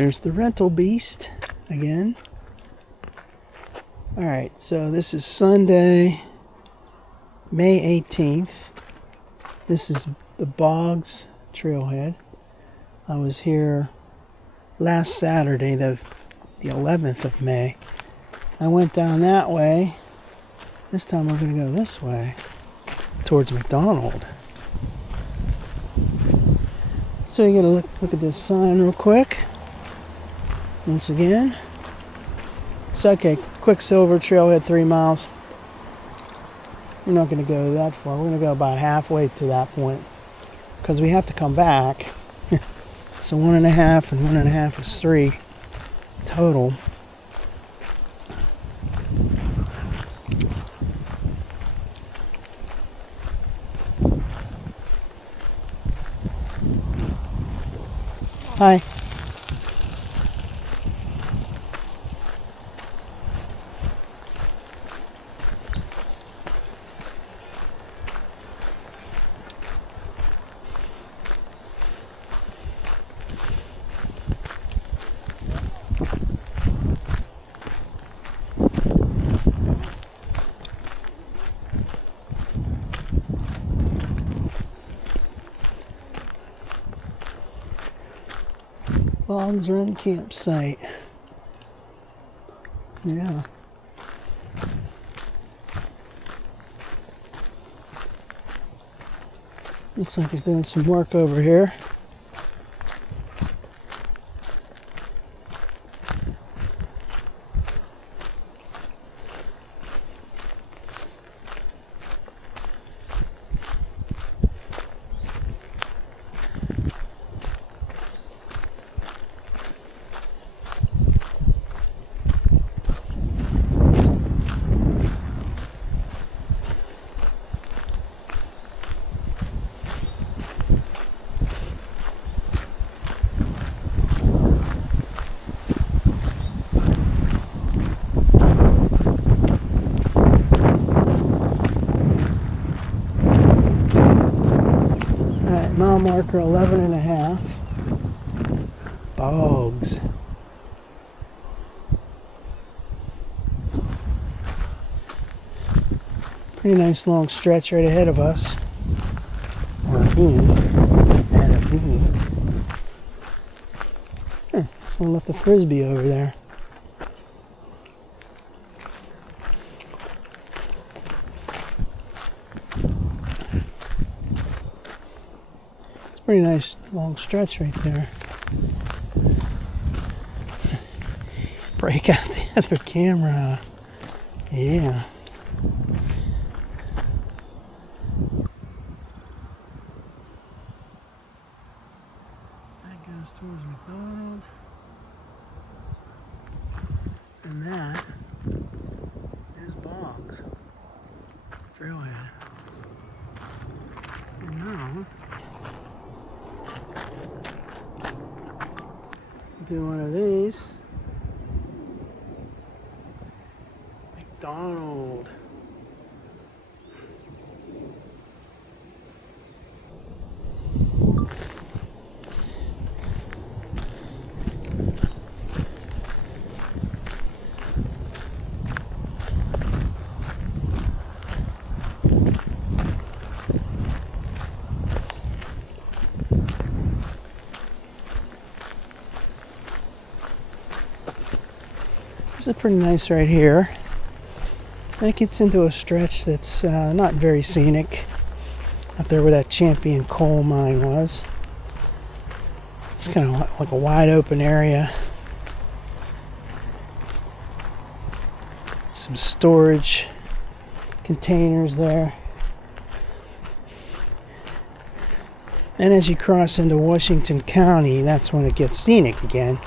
There's the rental beast again. Alright, so this is Sunday, May 18th. This is the Bogs Trailhead. I was here last Saturday, the 11th of May. I went down that way. This time we're going to go this way, towards McDonald. So you gotta look at this sign real quick. Once again. It's okay, Quicksilver Trailhead, 3 miles. We're not going to go that far. We're going to go about halfway to that point, because we have to come back. So 1.5 and 1.5 is 3 total. Hi. Bogs Run campsite. Yeah. Looks like he's doing some work over here. Mile marker 11.5. Bogs. Pretty nice long stretch right ahead of us. Or me. Ahead of me. Someone left a frisbee over there. Pretty nice long stretch right there. Break out the other camera. Yeah. That goes towards McDonald. And that is Bogs Trailhead. And now do one of these. McDonald. This is pretty nice right here. And it gets into a stretch that's not very scenic. Up there where that Champion coal mine was. It's kind of like a wide open area. Some storage containers there. And as you cross into Washington County, that's when it gets scenic again.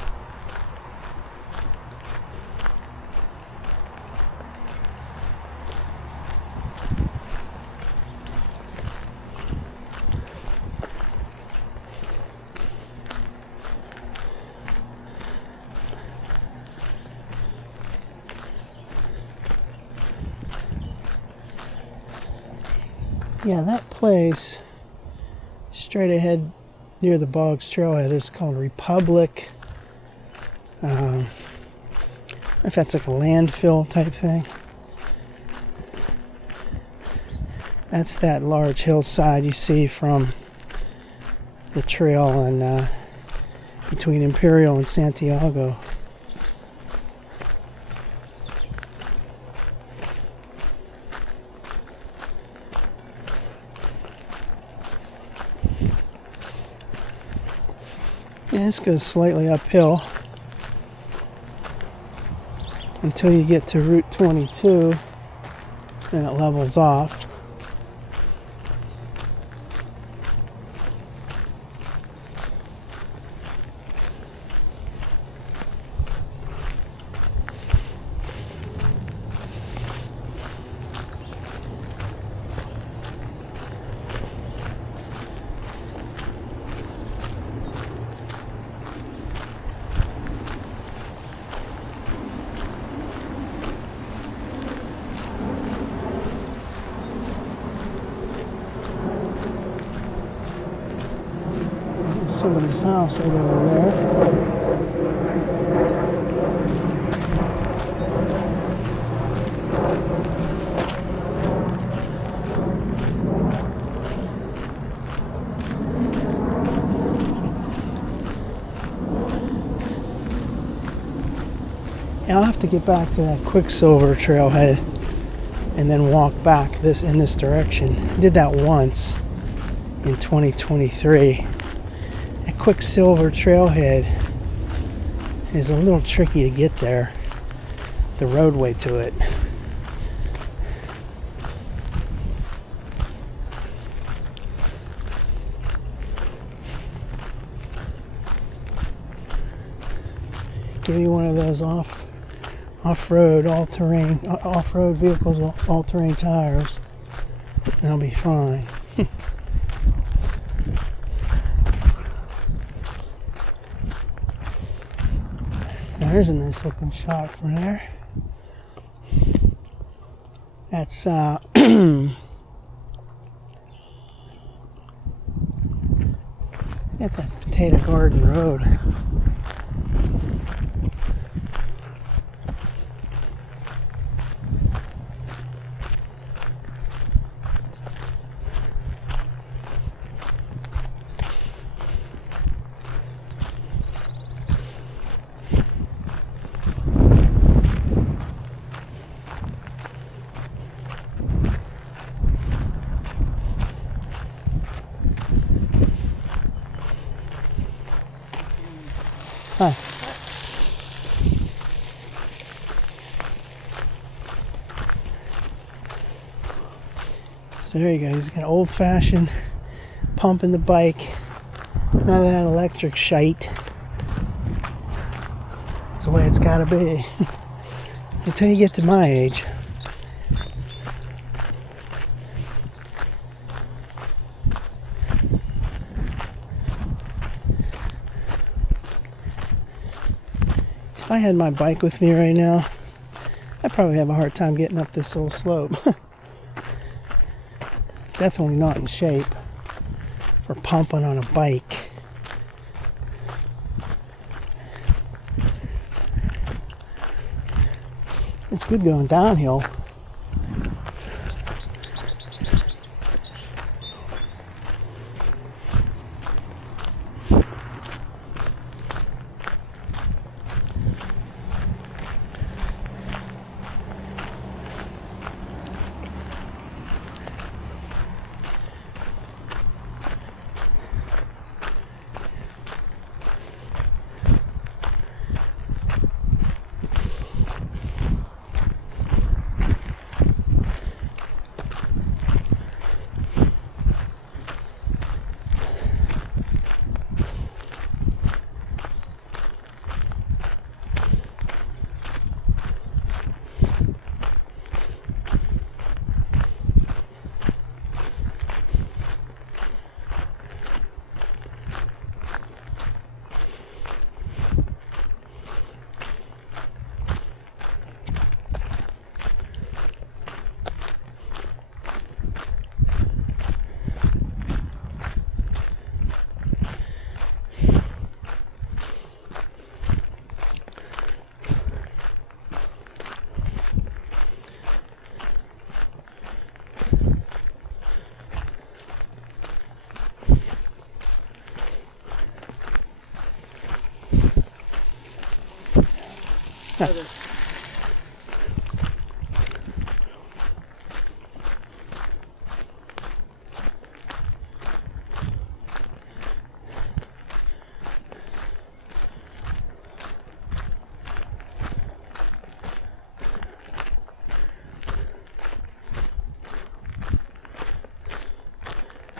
Yeah, that place straight ahead near the Bogs Trailhead is called Republic If that's like a landfill type thing. That's that large hillside you see from the trail on between Imperial and Santiago. Yeah, this goes slightly uphill until you get to Route 22, then it levels off. Somebody's house right over there. Yeah, I'll have to get back to that Quicksilver trailhead and then walk back in this direction. I did that once in 2023. Quicksilver trailhead is a little tricky to get there, the roadway to it. Give me one of those off-road off-road vehicles, all-terrain tires, and I'll be fine. There's a nice looking shot from there. That's at that Potato Garden Road. Hi. So there you go. He's got an old-fashioned pump in the bike. None of that electric shite. That's the way it's got to be. Until you get to my age. If I had my bike with me right now, I'd probably have a hard time getting up this little slope. Definitely not in shape for pumping on a bike. It's good going downhill.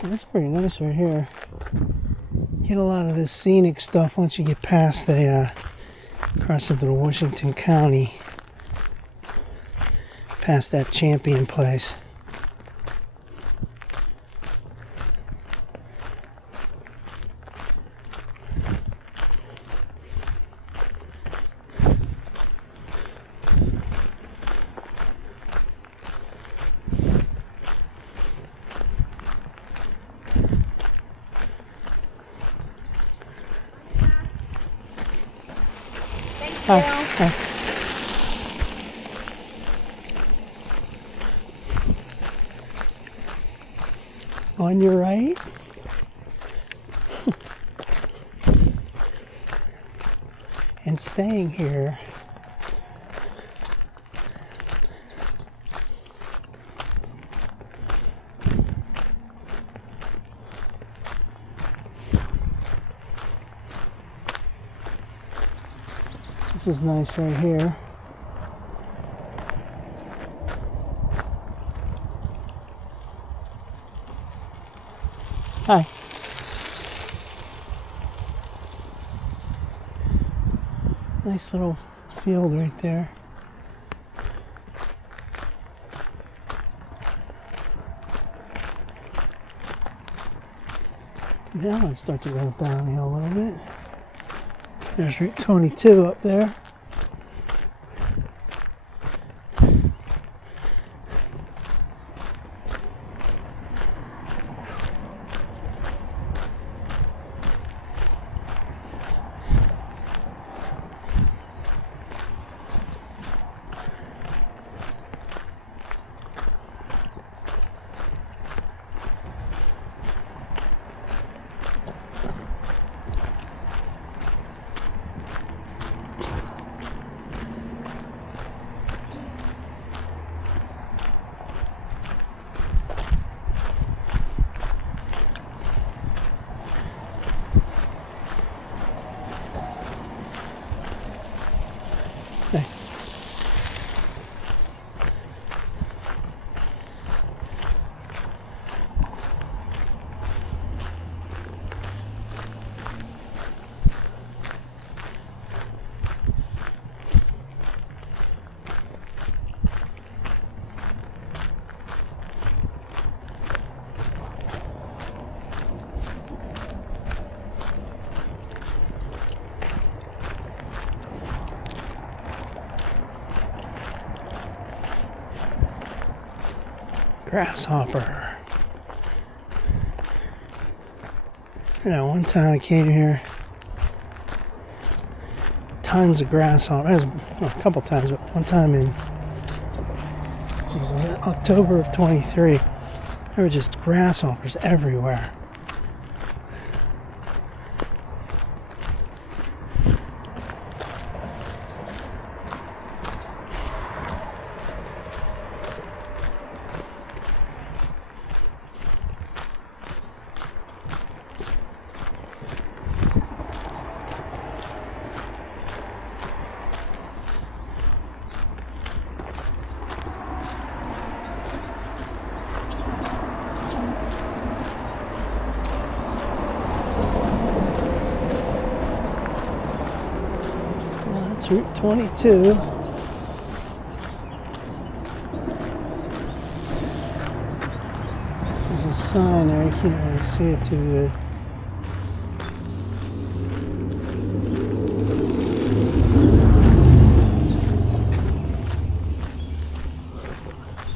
That's pretty nice right here. Get a lot of this scenic stuff once you get past the across into the Washington County, past that Champion place. Hi. Hi. On your right. And staying here. This is nice right here. Hi. Nice little field right there. Now let's start to go downhill a little bit. There's Route 22 up there. Okay. Grasshopper. You know, one time I came here, tons of grasshoppers. Well, a couple times, but one time in, was it October of 23? There were just grasshoppers everywhere. That's Route 22. There's a sign there, you can't really see it too good.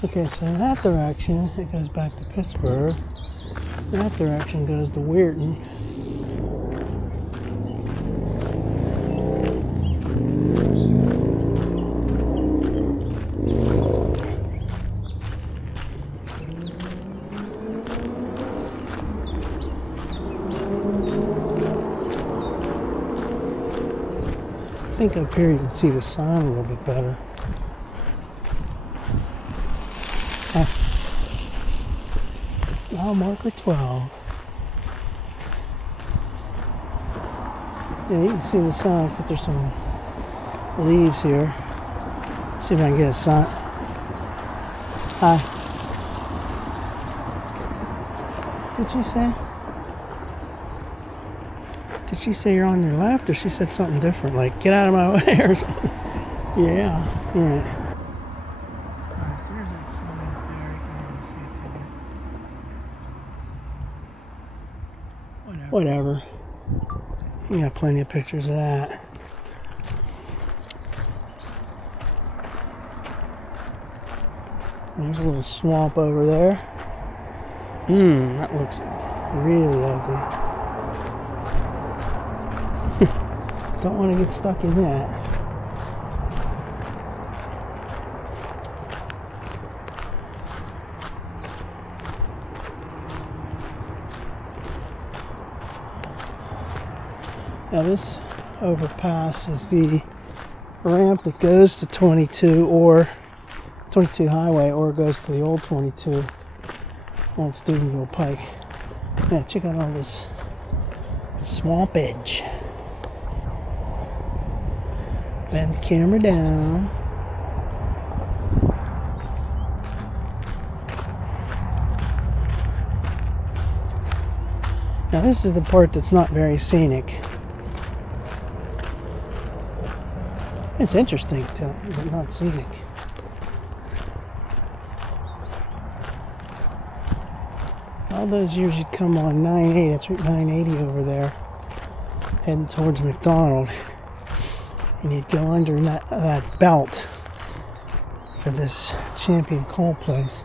Okay, so in that direction, it goes back to Pittsburgh. That direction goes to Weirton. think up here you can see the sign a little bit better. Mile marker 12. Yeah, you can see the sign, but there's some leaves here. Let's see if I can get a sign. Hi. Did she say? Did she say you're on your left, or she said something different, like get out of my way or something? Yeah, right. Alright, so there's that sign up there. You can really see it today. Whatever. We got plenty of pictures of that. There's a little swamp over there. That looks really ugly. Don't want to get stuck in that. Now this overpass is the ramp that goes to 22 or 22 highway, or goes to the old 22 on Steubenville Pike. Yeah, check out all this swamp edge. Bend the camera down. Now this is the part that's not very scenic. It's interesting, but not scenic. All those years you'd come on 980, that's Route 980 over there, heading towards McDonald, and you'd go under that belt for this Champion coal place.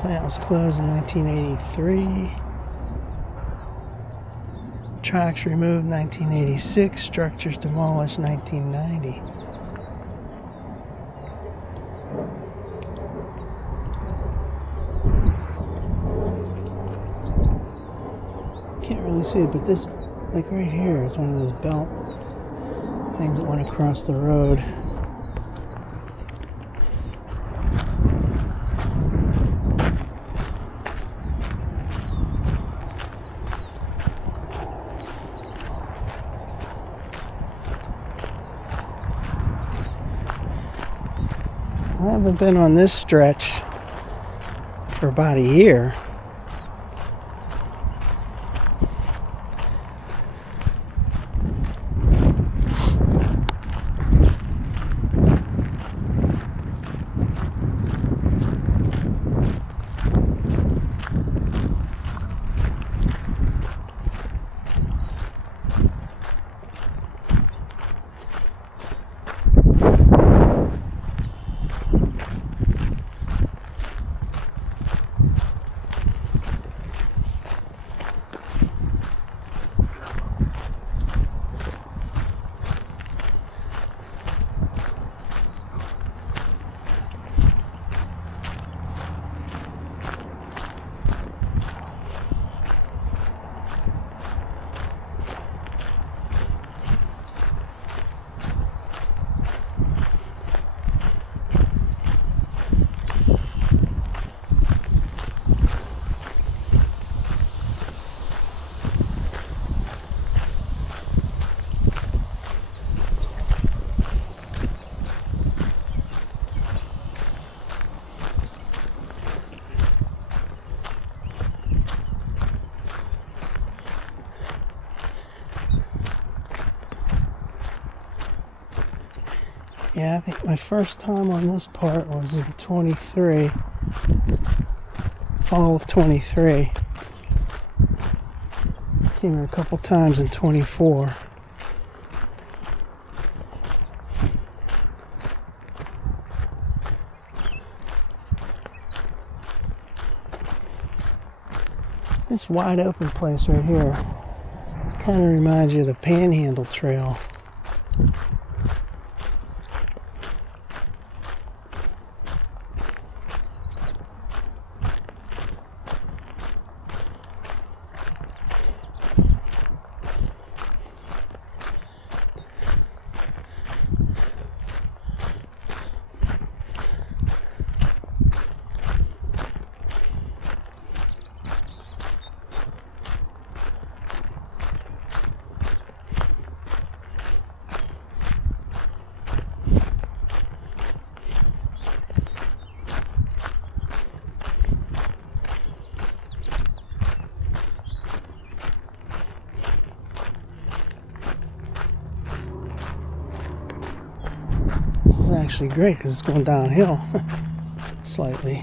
Plant was closed in 1983. Tracks removed 1986. Structures demolished 1990. Can't really see it, but this, like right here, is one of those belt things that went across the road. I haven't been on this stretch for about a year. Yeah, I think my first time on this part was in 23. Fall of 23. Came here a couple times in 24. This wide open place right here. Kind of reminds you of the Panhandle Trail. This is actually great because it's going downhill slightly.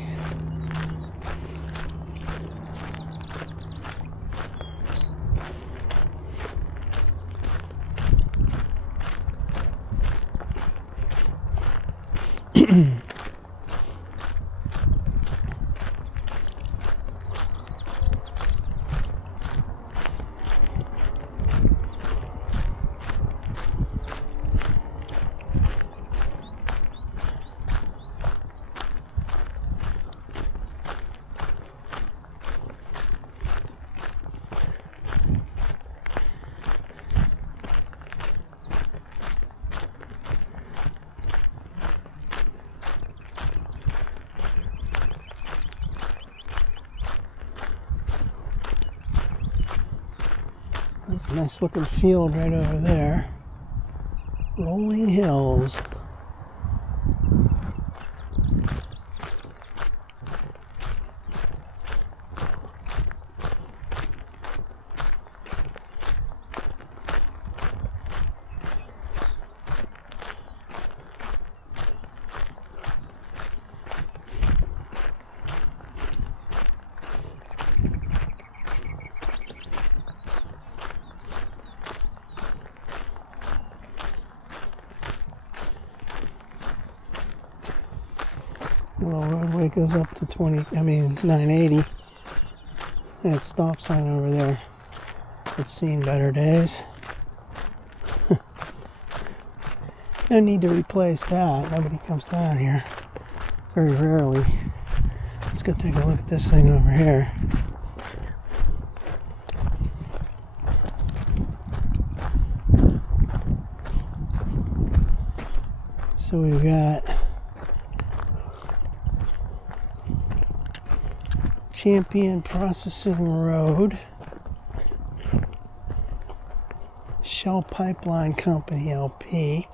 That's a nice looking field right over there. Rolling hills. Little roadway goes up to 980. And it's stop sign over there. It's seen better days. No need to replace that. Nobody comes down here. Very rarely. Let's go take a look at this thing over here. So we've got Champion Processing Road, Shell Pipeline Company LP,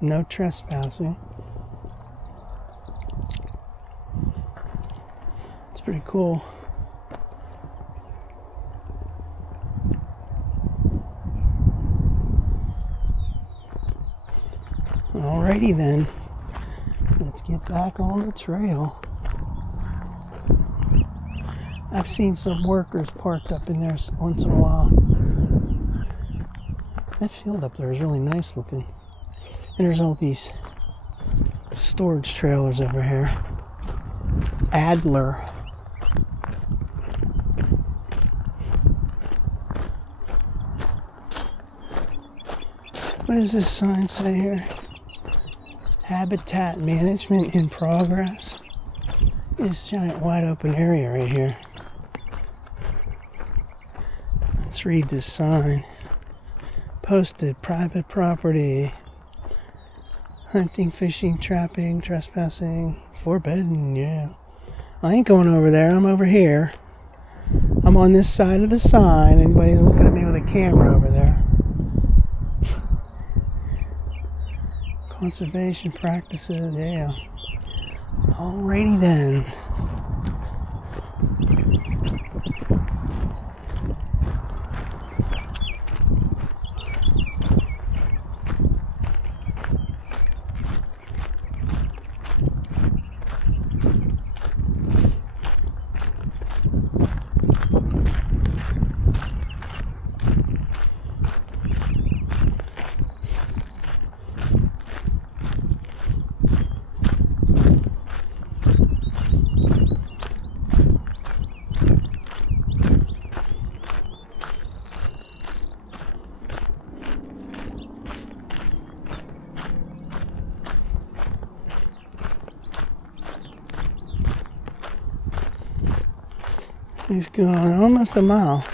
no trespassing. It's pretty cool. Alrighty then, let's get back on the trail. I've seen some workers parked up in there once in a while. That field up there is really nice looking. And there's all these storage trailers over here. Adler. What does this sign say here? Habitat management in progress. This giant wide open area right here. Let's read this sign. Posted private property. Hunting, fishing, trapping, trespassing, forbidden, yeah. I ain't going over there, I'm over here. I'm on this side of the sign. Anybody's looking at me with a camera over there. Conservation practices, yeah. Alrighty then. We've gone almost a mile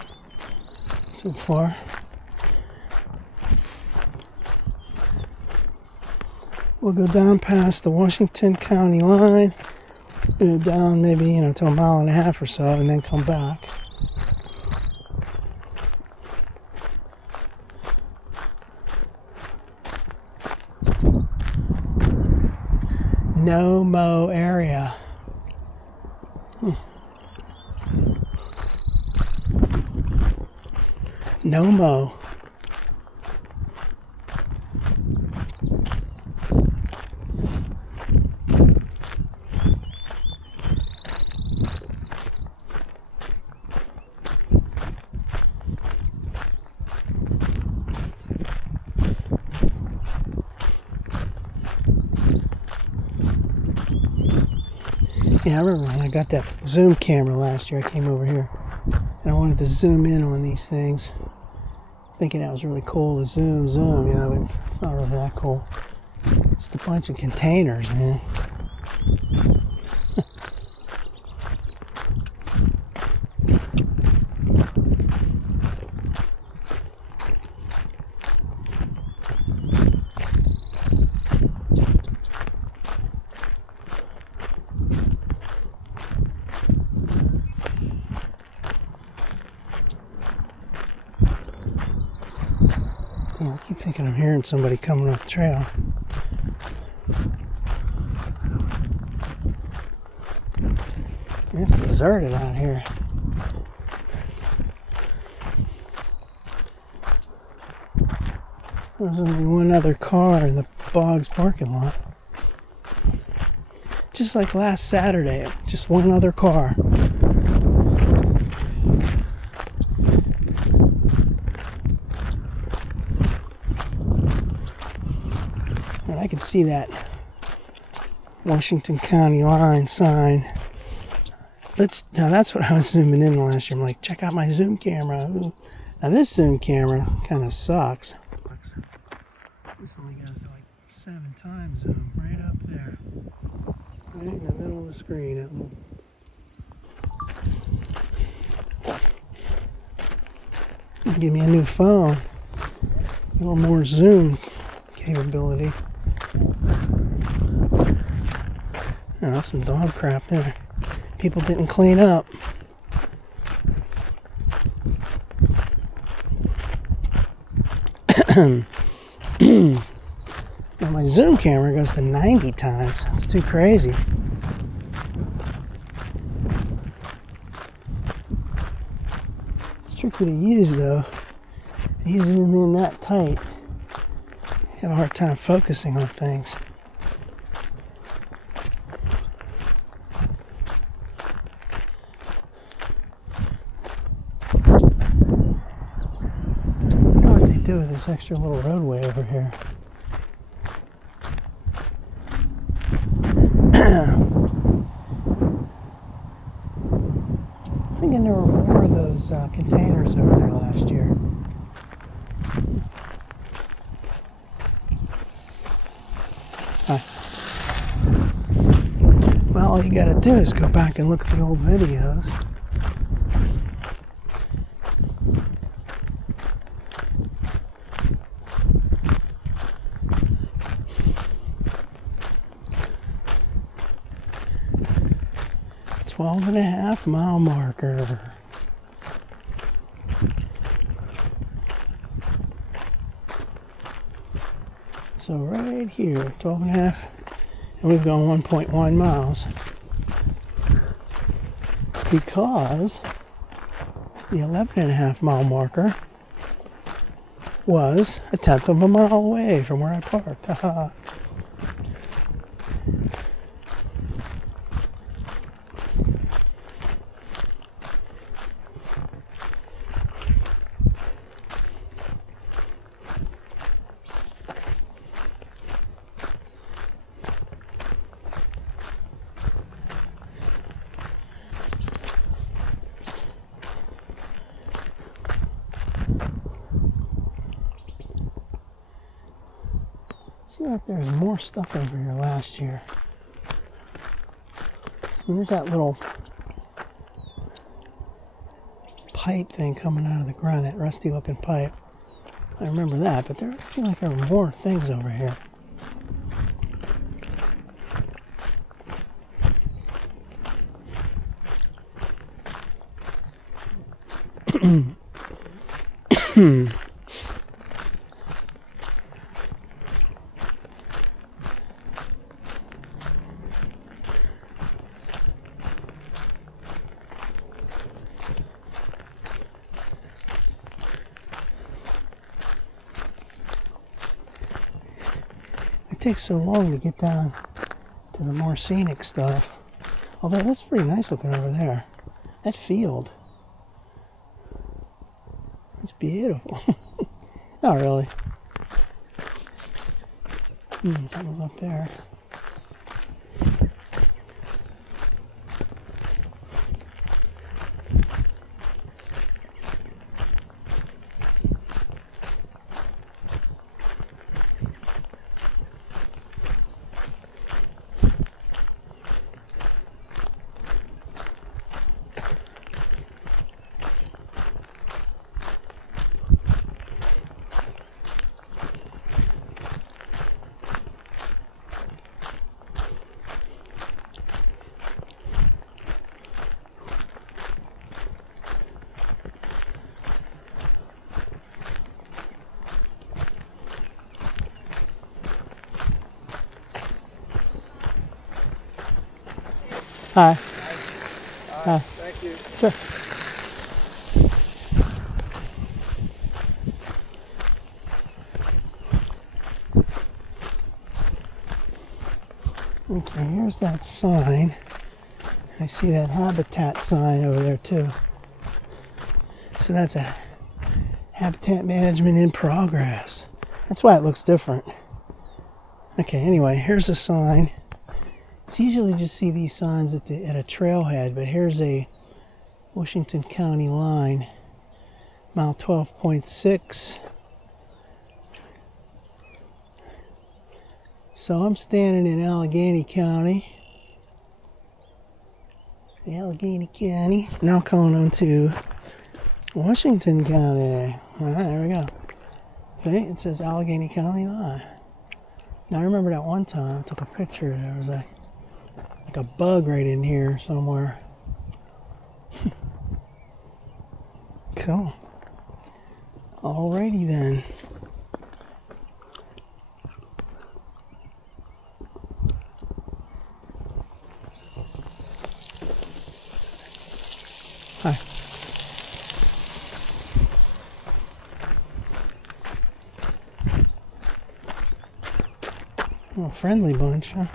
so far. We'll go down past the Washington County line, down maybe, to a mile and a half or so, and then come back. No mow area. No mow. Yeah, I remember when I got that zoom camera last year, I came over here and I wanted to zoom in on these things, thinking that was really cool to zoom, but it's not really that cool. It's a bunch of containers, man. I keep thinking I'm hearing somebody coming up the trail. It's deserted out here. There's only one other car in the Boggs parking lot. Just like last Saturday, just one other car. And I can see that Washington County line sign. Now that's what I was zooming in last year. I'm like, check out my zoom camera. Ooh. Now this zoom camera kind of sucks. This only goes to like 7 times zoom, right up there. Right in the middle of the screen. Give me a new phone. A little more zoom capability. Oh, that's some dog crap there. People didn't clean up. Now my zoom camera goes to 90 times. That's too crazy. It's tricky to use though. If you zoom in that tight, you have a hard time focusing on things. Do with this extra little roadway over here. I'm thinking there were more of those containers over there last year. Hi. Well, all you gotta do is go back and look at the old videos. .5 mile marker. So right here, 12.5, and we've gone 1.1 miles because the 11.5 mile marker was 1/10 of a mile away from where I parked. Haha. Seems like there's more stuff over here last year. And there's that little pipe thing coming out of the ground, that rusty looking pipe. I remember that, but there seem like there are more things over here. It takes so long to get down to the more scenic stuff. Although that's pretty nice looking over there. That field. It's beautiful. Not really. Something's up there. Hi. Hi. Thank you. Sure. Okay, here's that sign. And I see that habitat sign over there too. So that's a habitat management in progress. That's why it looks different. Okay, anyway, here's a sign. It's usually just see these signs at a trailhead, but here's a Washington County line, mile 12.6. So I'm standing in Allegheny County. Now coming on to Washington County. Alright, there we go. See, it says Allegheny County line. Now I remember that one time I took a picture, there was like a bug right in here somewhere. Cool. Alrighty then. Hi. Oh, friendly bunch, huh?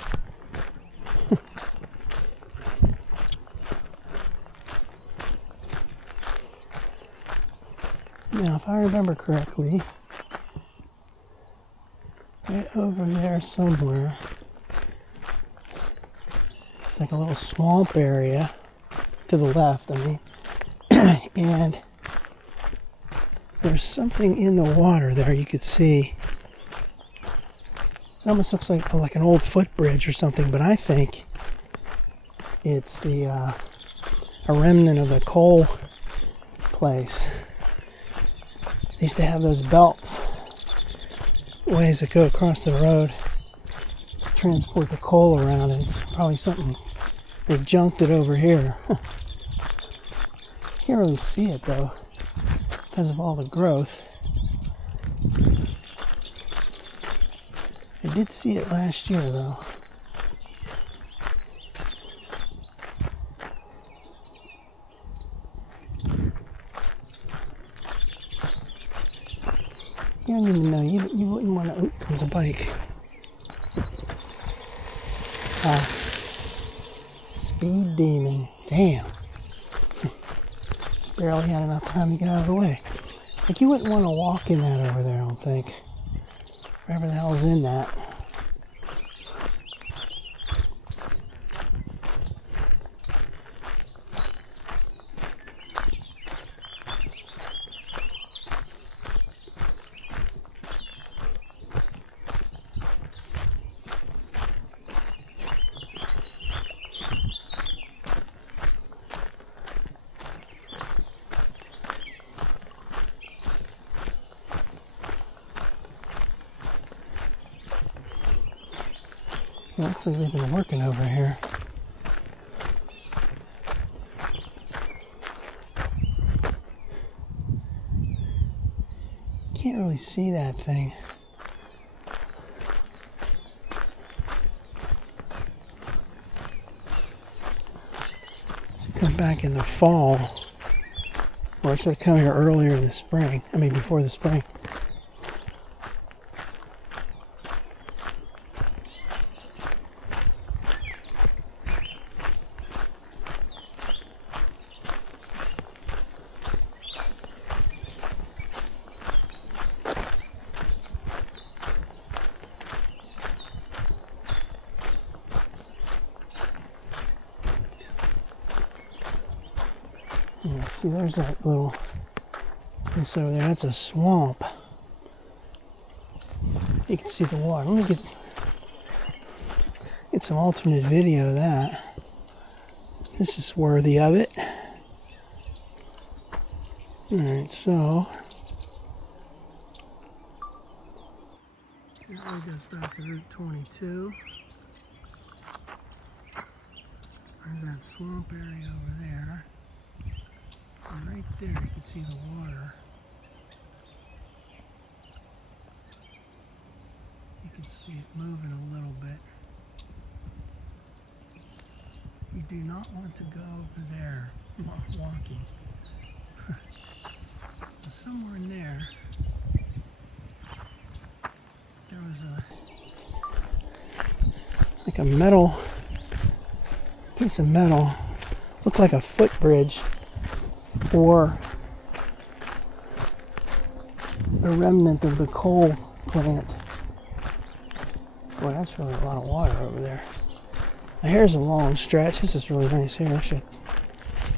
Now, if I remember correctly, right over there somewhere, it's like a little swamp area to the left, I mean, and there's something in the water there you could see. It almost looks like an old footbridge or something, but I think it's a remnant of a coal place. They used to have those belts, ways that go across the road, to transport the coal around, and it's probably something, they junked it over here. Can't really see it though, because of all the growth. I did see it last year though. You don't even know. You wouldn't want to. Oop, comes a bike. Speed demon. Damn. Barely had enough time to get out of the way. Like, you wouldn't want to walk in that over there, I don't think. Whatever the hell's in that. It looks like they've been working over here. Can't really see that thing. Should come back in the fall. Or I should have come here earlier in the spring. I mean, before the spring. Yeah, see, there's that little place over there. That's a swamp. You can see the water. Let me get some alternate video of that. This is worthy of it. Alright, so that goes back to Route 22. There's that swamp area over there. And right there you can see the water. You can see it moving a little bit. You do not want to go over there while walking. Somewhere in there, there was like a metal, piece of metal, looked like a footbridge or a remnant of the coal plant. Boy, that's really a lot of water over there. Now here's a long stretch. This is really nice here. I should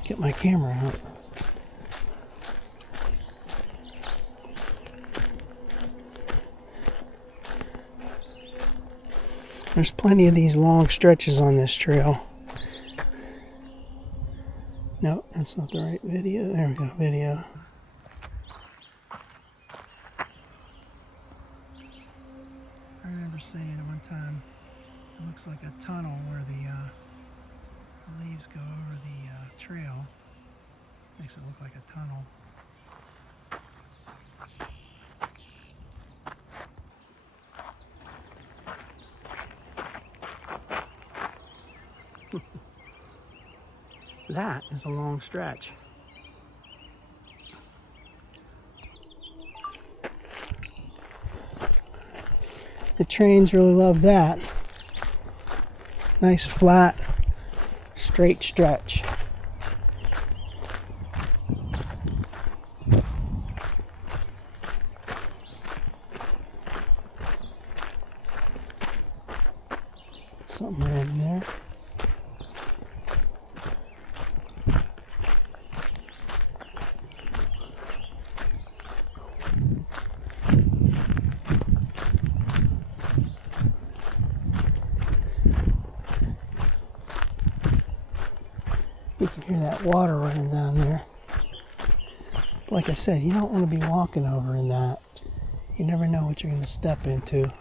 get my camera out. There's plenty of these long stretches on this trail. No, that's not the right video. There we go, video. I remember saying at one time, it looks like a tunnel where the leaves go over the trail. Makes it look like a tunnel. That is a long stretch. The trains really love that. Nice flat, straight stretch. Something right in there. You can hear that water running down there. But like I said, you don't want to be walking over in that. You never know what you're going to step into.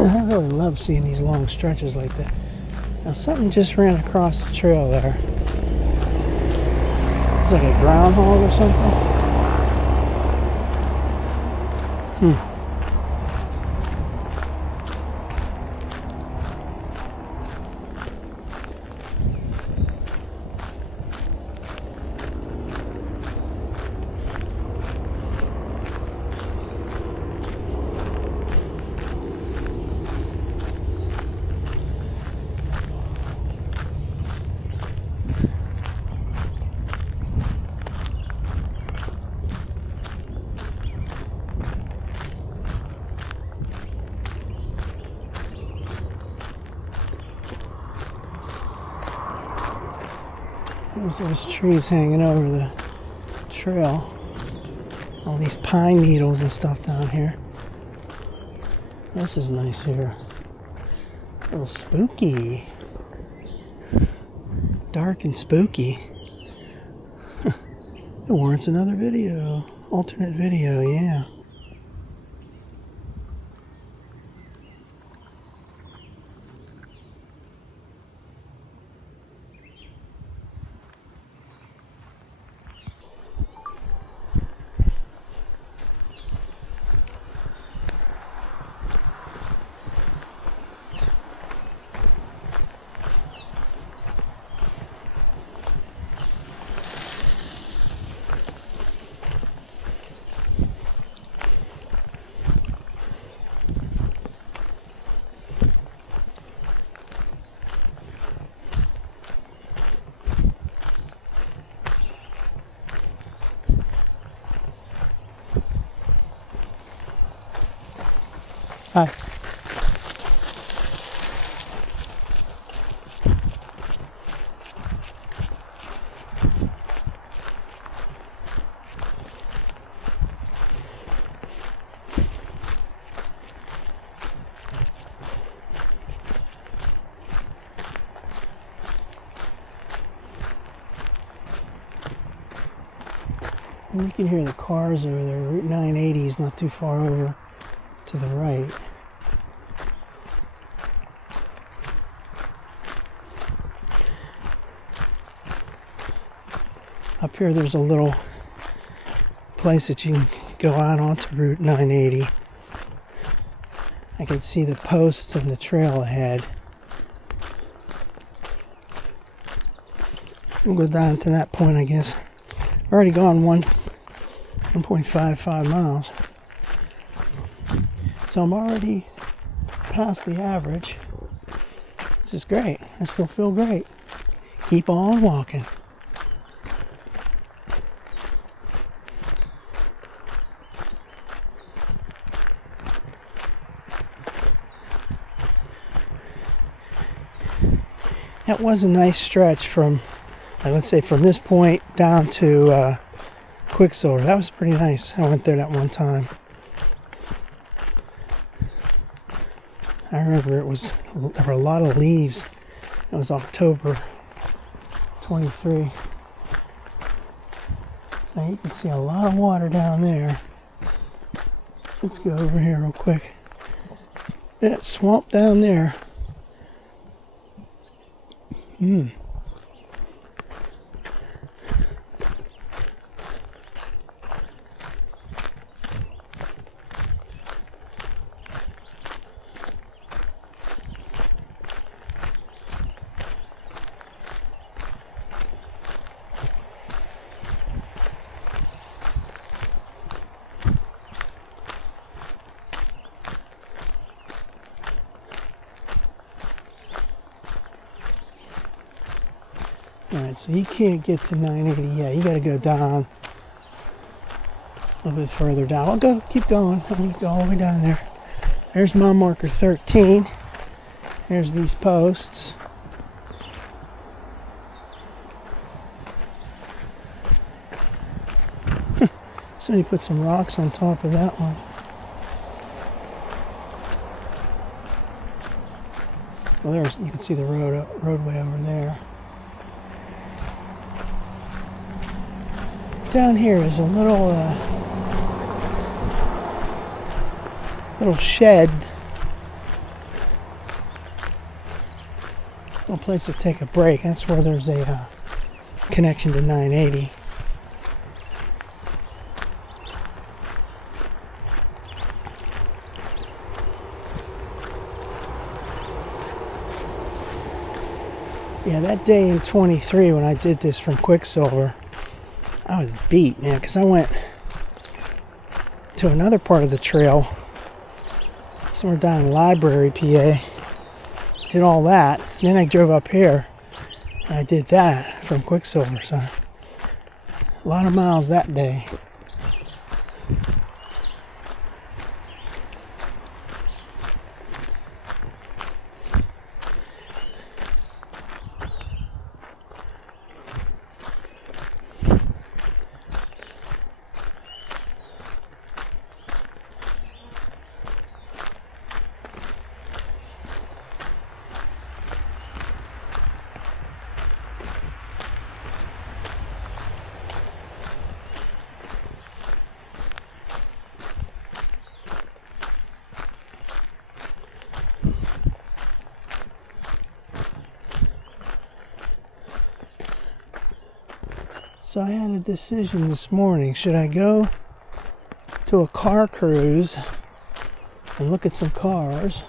I really love seeing these long stretches like that. Now something just ran across the trail there. It's like a groundhog or something. There's those trees hanging over the trail. All these pine needles and stuff down here. This is nice here. A little spooky. Dark and spooky. It warrants another video. Alternate video, yeah. Hi. And you can hear the cars over there. Route 980 is not too far over to the right. Up here there's a little place that you can go out onto Route 980. I can see the posts and the trail ahead. We'll go down to that point, I guess. I've already gone 1.55 miles. So I'm already past the average. This is great. I still feel great. Keep on walking. That was a nice stretch from, let's say, from this point down to Quicksilver. That was pretty nice. I went there that one time. I remember there were a lot of leaves. It was October 23. Now you can see a lot of water down there. Let's go over here real quick. That swamp down there. Alright, so you can't get to 980 yet. You gotta go down a little bit further down. I'll keep going. I'm gonna go all the way down there. There's mile marker 13. There's these posts. Somebody put some rocks on top of that one. Well, you can see the roadway over there. Down here is a little shed, little place to take a break. That's where there's a connection to 980. Yeah, that day in 23 when I did this from Quicksilver, I was beat, man, because I went to another part of the trail, somewhere down in Library, PA, did all that, and then I drove up here, and I did that from Quicksilver, so a lot of miles that day. So I had a decision this morning. Should I go to a car cruise and look at some cars,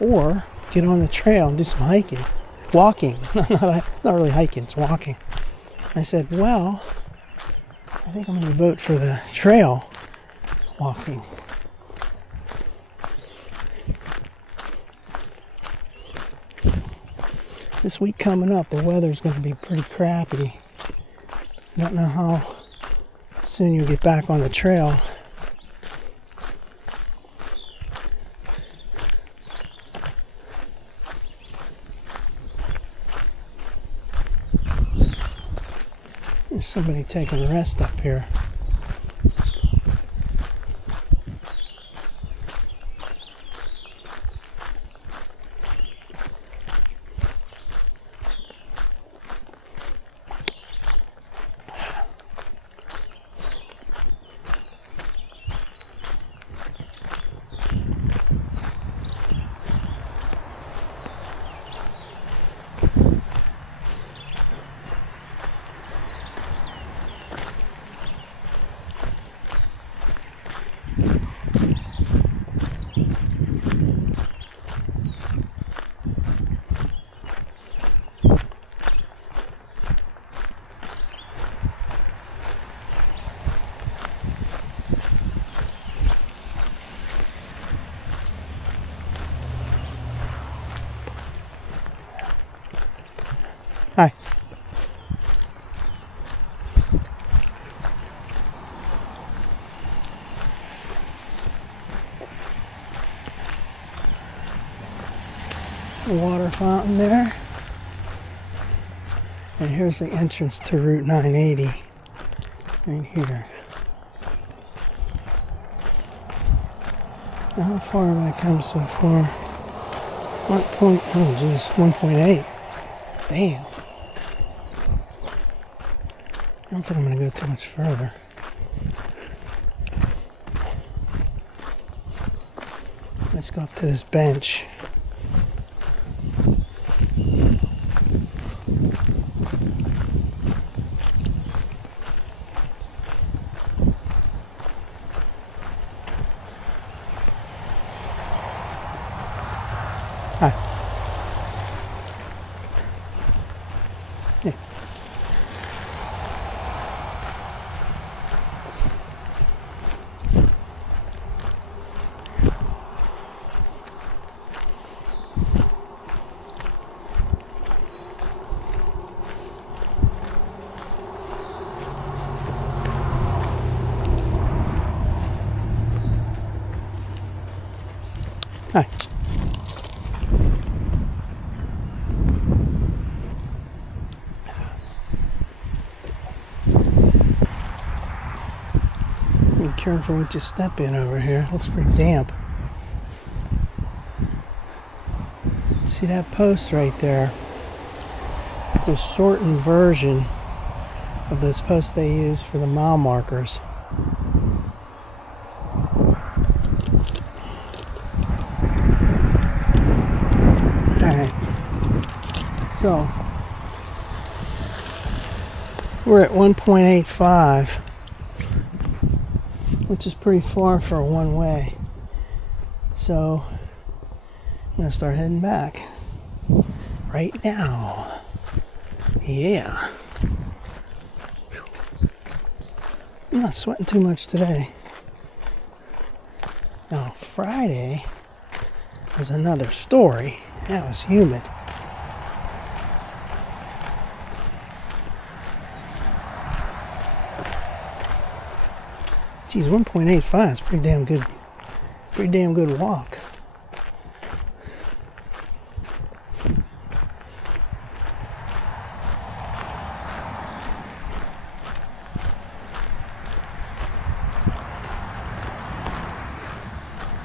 or get on the trail and do some hiking? Walking. Not really hiking, it's walking. I said, well, I think I'm going to vote for the trail walking. This week coming up, the weather's going to be pretty crappy. I don't know how soon you'll get back on the trail. There's somebody taking a rest up here. Hi. A water fountain there. And here's the entrance to Route 980. Right here. Now how far have I come so far? 1.8. Damn. I don't think I'm going to go too much further. Let's go up to this bench. Hi. Hey. Hi. Be careful what you step in over here. It looks pretty damp. See that post right there? It's a shortened version of those posts they use for the mile markers. Alright. So, we're at 1.85, which is pretty far for a one-way. So, I'm going to start heading back right now. Yeah. I'm not sweating too much today. Now, Friday was another story. That was humid. Geez, 1.85 is pretty damn good. Pretty damn good walk.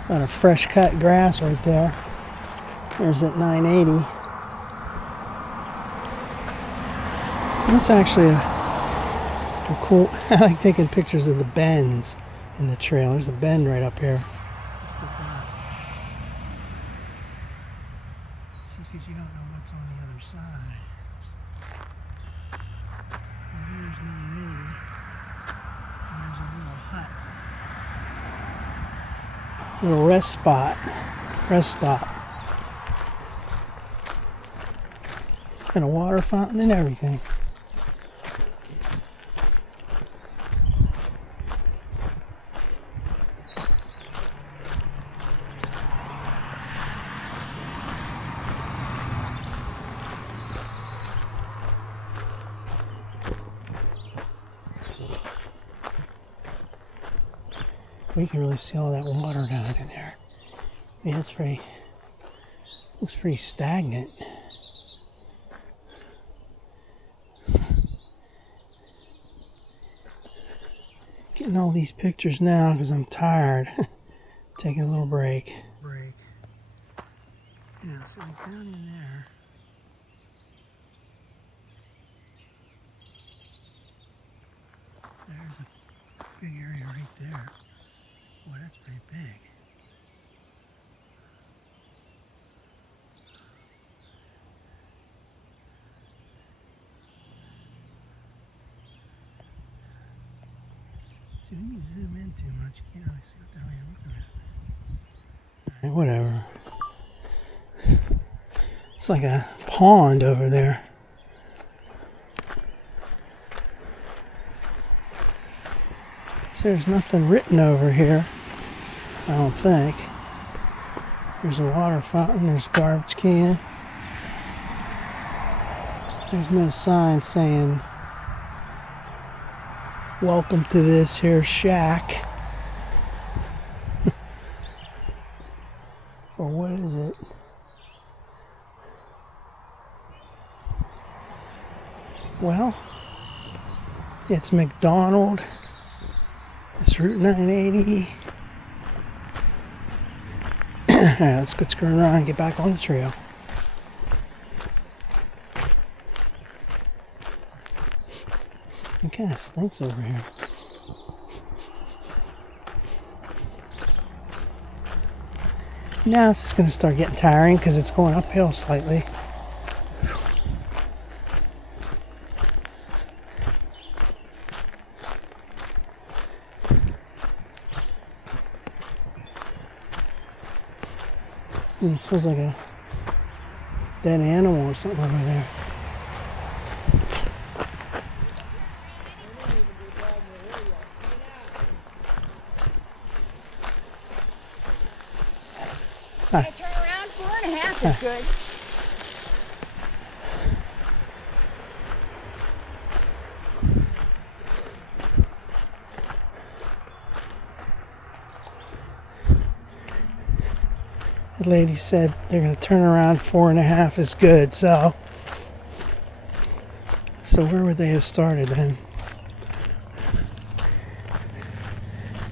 A lot of fresh cut grass right there. There's that 980. That's actually a cool. I like taking pictures of the bends in the trail. There's a bend right up here. See, because you don't know what's on the other side. And here's Little rest spot, rest stop. And a water fountain and everything. We can really see all that water down in there. Yeah, it's pretty, looks pretty stagnant. Getting all these pictures now because I'm tired. Taking a little break. Yeah, so down in there. There's a big area right there. Boy, that's pretty big. See, when you zoom in too much, you can't really see what the hell you're looking at. Whatever. It's like a pond over there. So there's nothing written over here, I don't think. There's a water fountain, there's a garbage can. There's no sign saying, welcome to this here shack. Or what is it? Well, it's McDonald. It's Route 980. Alright, let's go screw around and get back on the trail. It kind of stinks over here. Now it's going to start getting tiring because it's going uphill slightly. It smells like a dead animal or something over there. Can I turn around? 4.5 is good. The lady said they're going to turn around 4.5 is good, so where would they have started then?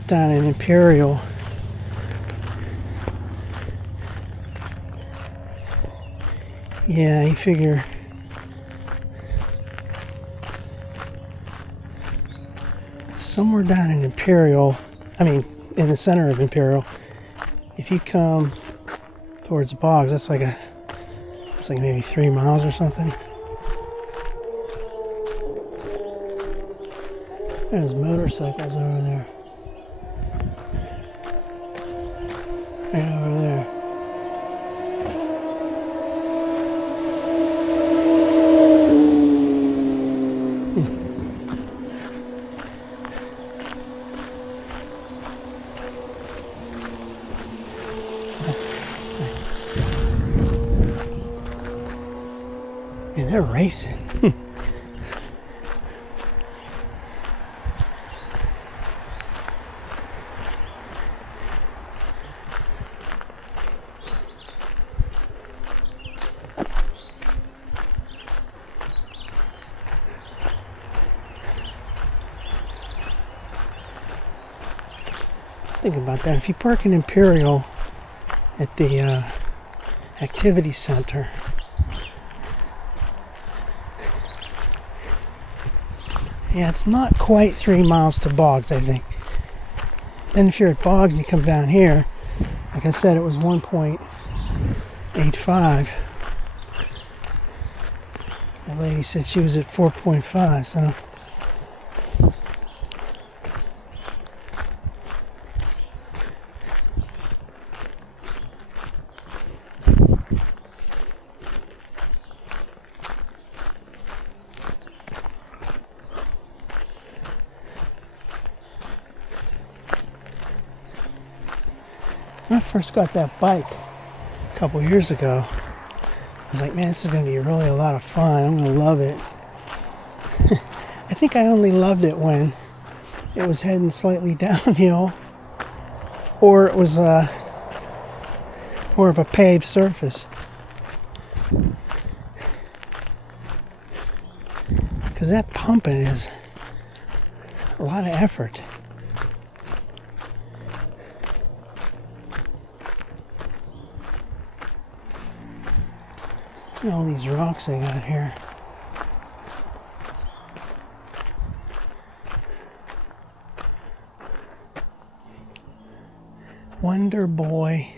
Down in Imperial. Yeah, you figure somewhere down in Imperial, I mean in the center of Imperial, if you come towards Boggs, that's like maybe 3 miles or something. There's motorcycles over there. Right over there. And they're racing. Think about that. If you park in Imperial at the activity center, yeah, it's not quite 3 miles to Boggs, I think. Then if you're at Boggs and you come down here, like I said, it was 1.85. The lady said she was at 4.5, so When I first got that bike a couple years ago, I was like, man, this is going to be really a lot of fun. I'm going to love it. I think I only loved it when it was heading slightly downhill, or it was more of a paved surface. Because that pumping is a lot of effort. Look at all these rocks they got here. Wonder Boy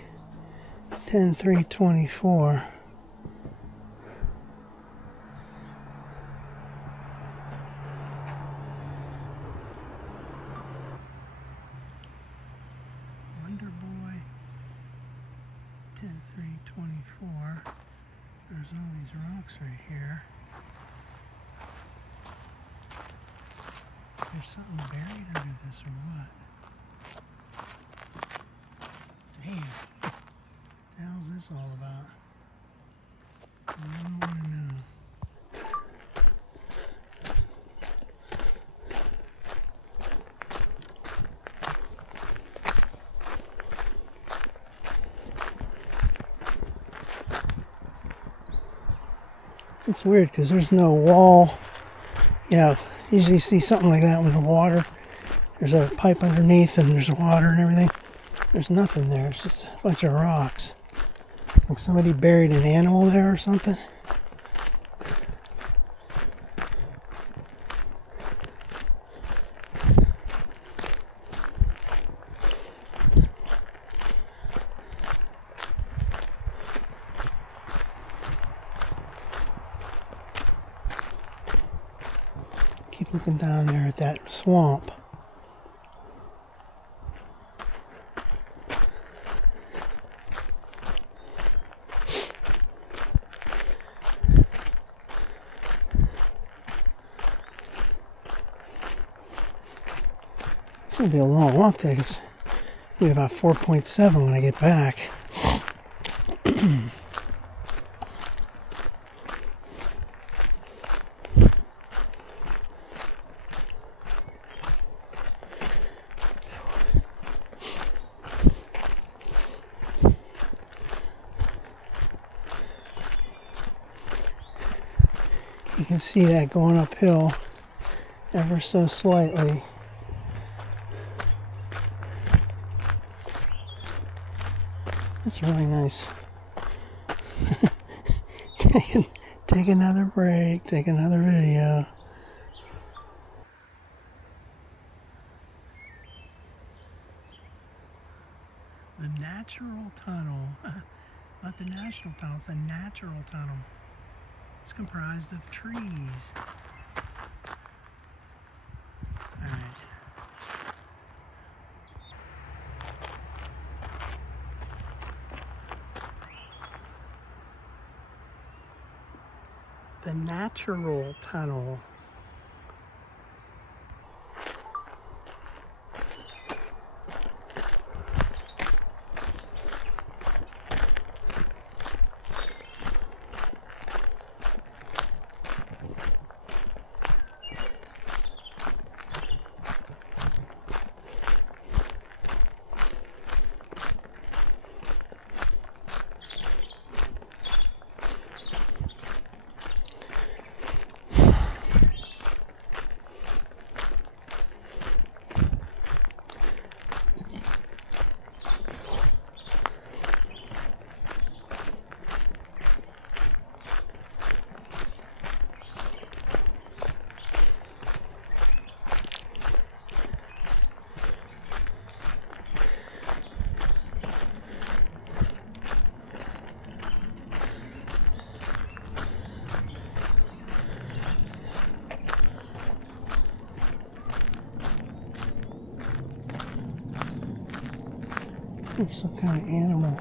10324. Wonder Boy 10324. There's all these rocks right here. There's something buried under this or what? Damn. What the hell's this all about? I don't want to know. It's weird because there's no wall. You know, usually you see something like that with the water. There's a pipe underneath and there's water and everything. There's nothing there. It's just a bunch of rocks. Like somebody buried an animal there or something. Keep looking down there at that swamp. It's going to be a long walk today. It's going to be about 4.7 when I get back. You can see that going uphill ever so slightly. That's really nice. Take another break, take another video. The natural tunnel, not the national tunnel, it's a natural tunnel. It's comprised of trees. All right. The natural tunnel. Looks some kind of animal.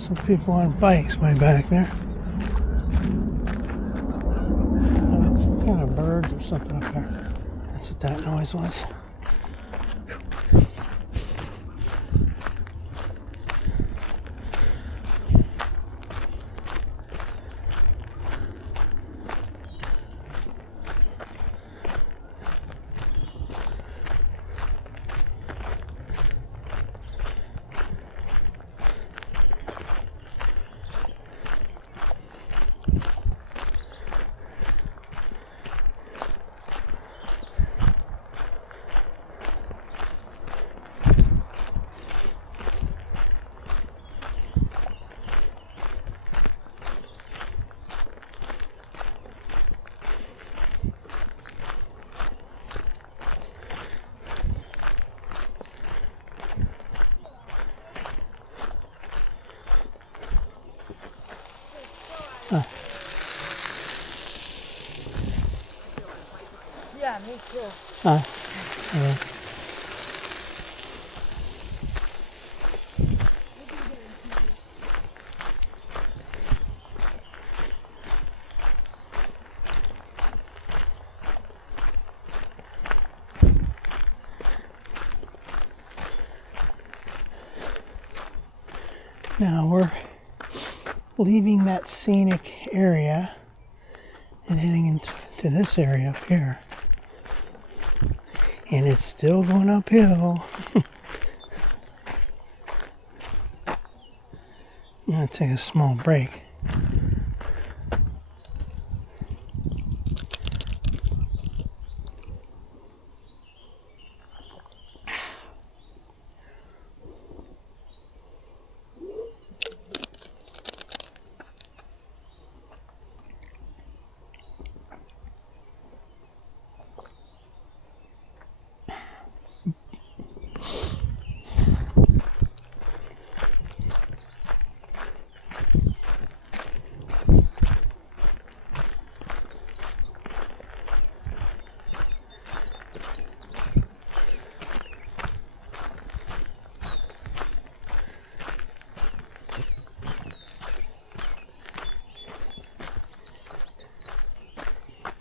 Some people on bikes way back there. Oh, that's some kind of birds or something up there. That's what that noise was. Yeah, me too. Yeah. Now we're leaving that scenic area and heading into this area up here. And it's still going uphill. I'm going to take a small break.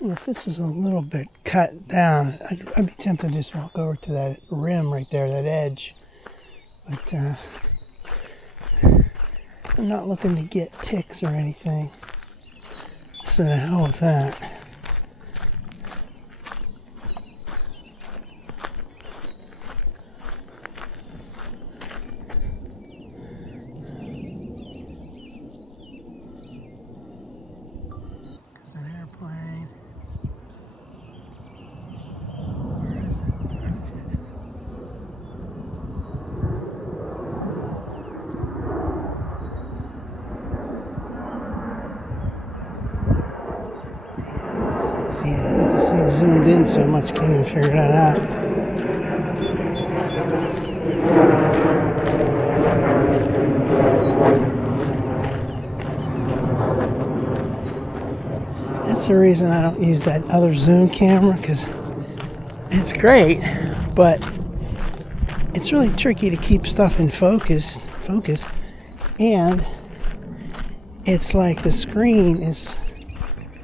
If this was a little bit cut down, I'd be tempted to just walk over to that rim right there, that edge. But I'm not looking to get ticks or anything. So the hell with that. It's an airplane. Yeah, but this thing zoomed in so much, can't even figure that out. That's the reason I don't use that other zoom camera, because it's great, but it's really tricky to keep stuff in focus, and it's like the screen is,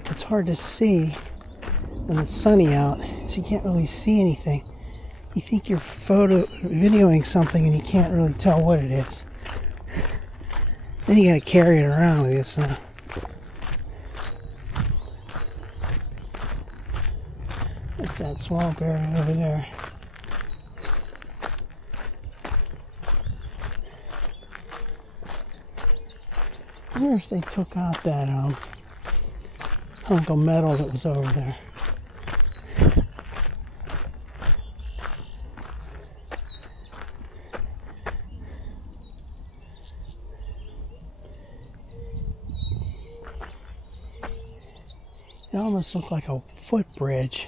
it's hard to see when it's sunny out, so you can't really see anything. You think you're videoing something and you can't really tell what it is. Then you gotta carry it around with you, so. That's that swamp area over there. I wonder if they took out that hunk of metal that was over there. It almost looked like a footbridge.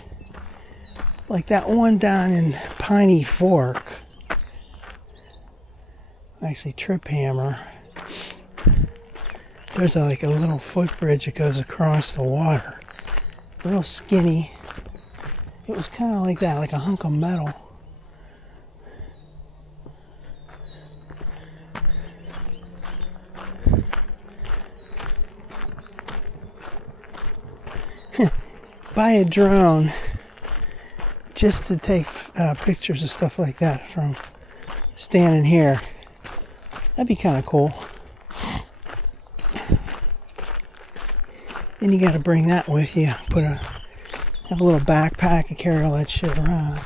Like that one down in Piney Fork. Actually, Trip Hammer. There's like a little footbridge that goes across the water. Real skinny. It was kind of like that, like a hunk of metal. buy a drone just to take pictures of stuff like that from standing here. That'd be kind of cool. Then you got to bring that with you. Have a little backpack and carry all that shit around.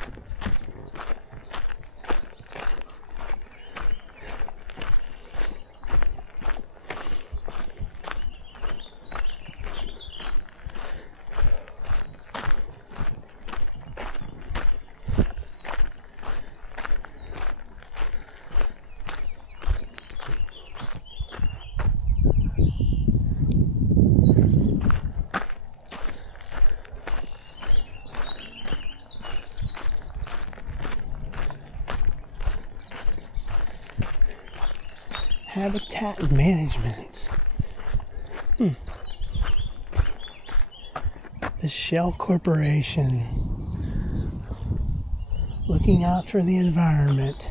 Habitat management. The Shell Corporation, looking out for the environment.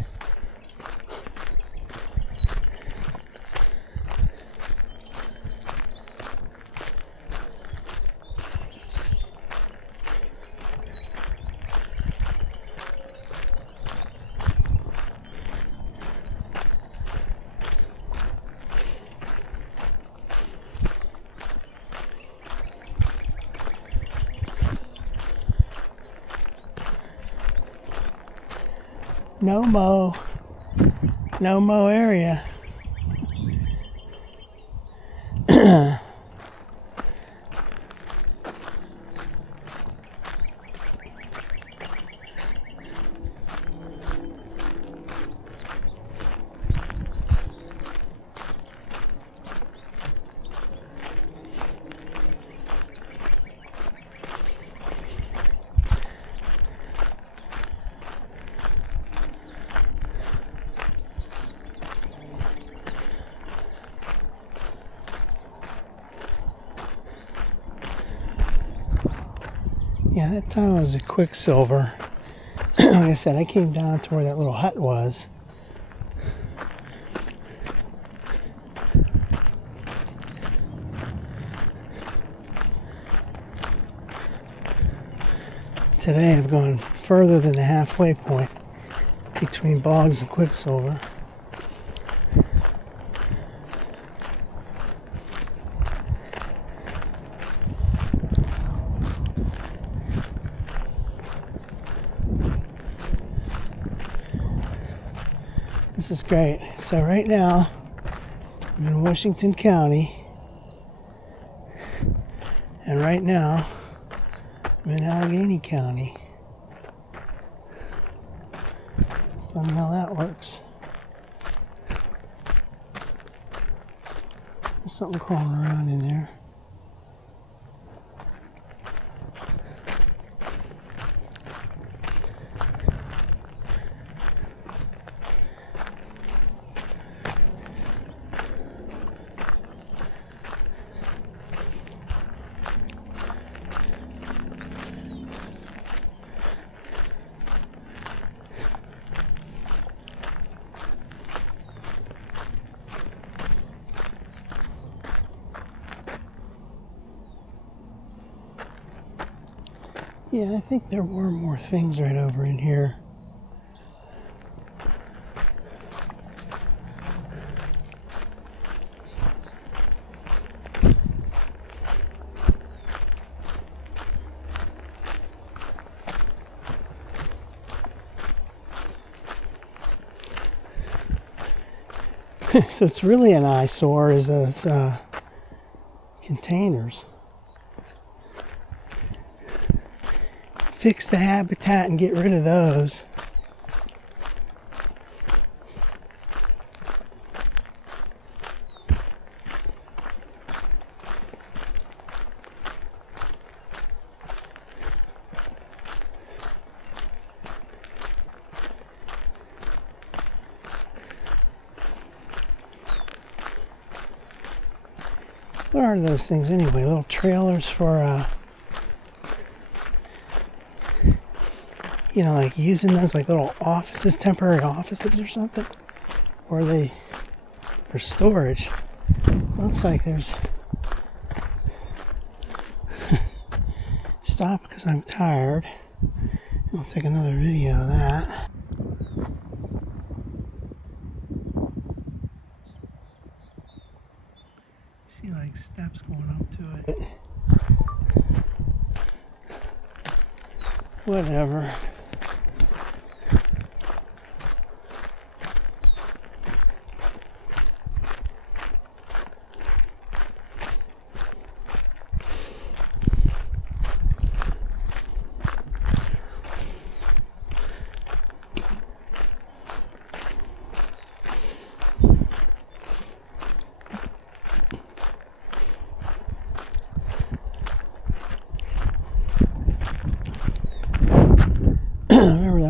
No mo area. Yeah, that time was a Quicksilver. Like I said, I came down to where that little hut was. Today I've gone further than the halfway point between Boggs and Quicksilver. This is great. So right now, I'm in Washington County, and right now, I'm in Allegheny County. Funny how that works. There's something crawling around in there. Yeah, I think there were more things right over in here. So it's really an eyesore is those containers. Fix the habitat and get rid of those. What are those things anyway? Little trailers for you know, like using those like little offices, temporary offices or something? Or are they for storage? Looks like there's stop because I'm tired. I'll take another video of that. See like steps going up to it. Whatever.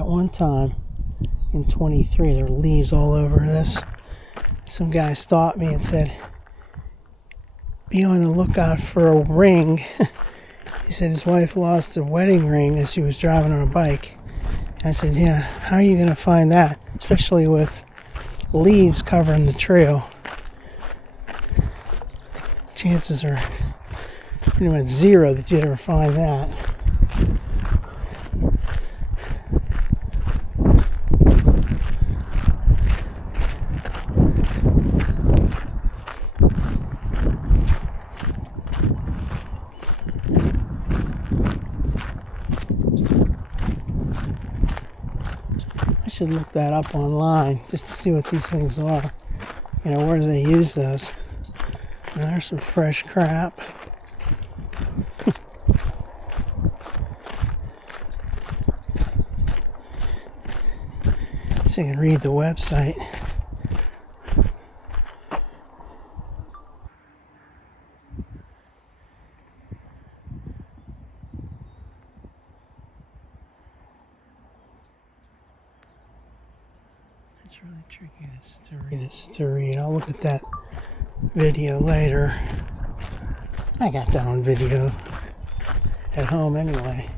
One time in 23 there were leaves all over this. Some guy stopped me and said, be on the lookout for a ring. He said his wife lost a wedding ring as she was driving on a bike. And I said, yeah, how are you going to find that, especially with leaves covering the trail? Chances are pretty much zero that you'd ever find that. I should look that up online just to see what these things are. You know, where do they use those? And there's some fresh crap. See, I can read the website. It's really tricky to read. I'll look at that video later. I got that on video at home anyway.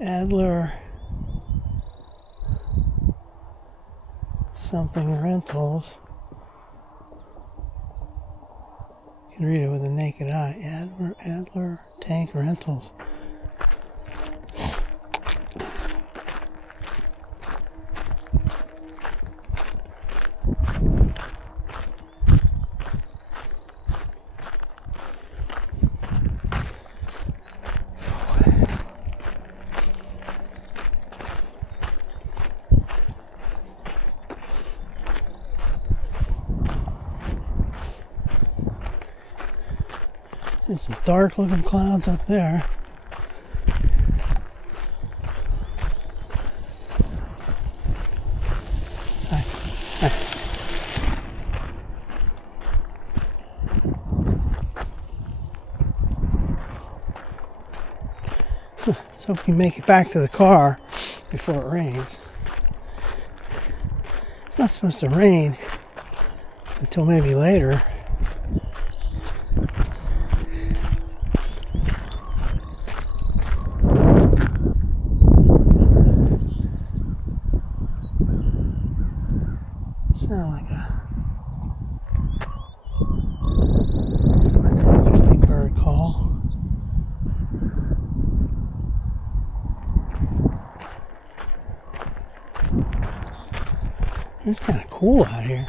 Adler something rentals. You can read it with a naked eye. Adler tank rentals. And some dark looking clouds up there. Hi. Let's hope you make it back to the car before it rains. It's not supposed to rain until maybe later. Sound like that's an interesting bird call. It's kind of cool out here.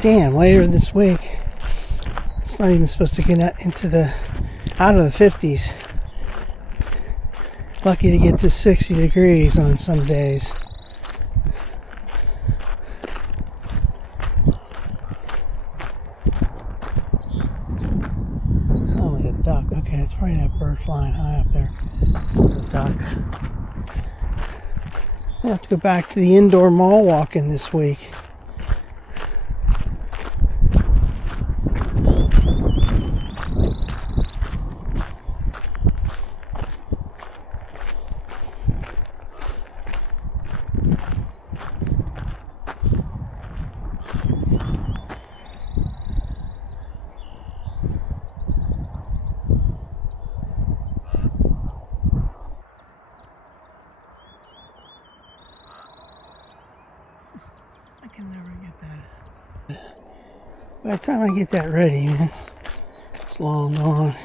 Damn, later this week, it's not even supposed to get out of the 50s. Lucky to get to 60 degrees on some days. Sound like a duck. Okay, it's probably that bird flying high up there. It's a duck. I have to go back to the indoor mall walking this week. By the time I get that ready, man, it's long gone.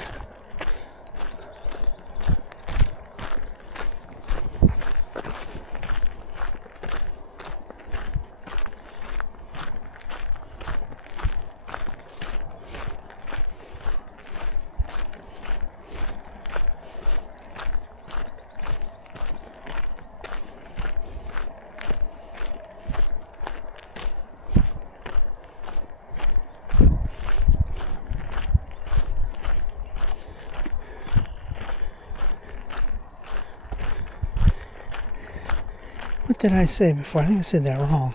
What did I say before? I think I said that wrong.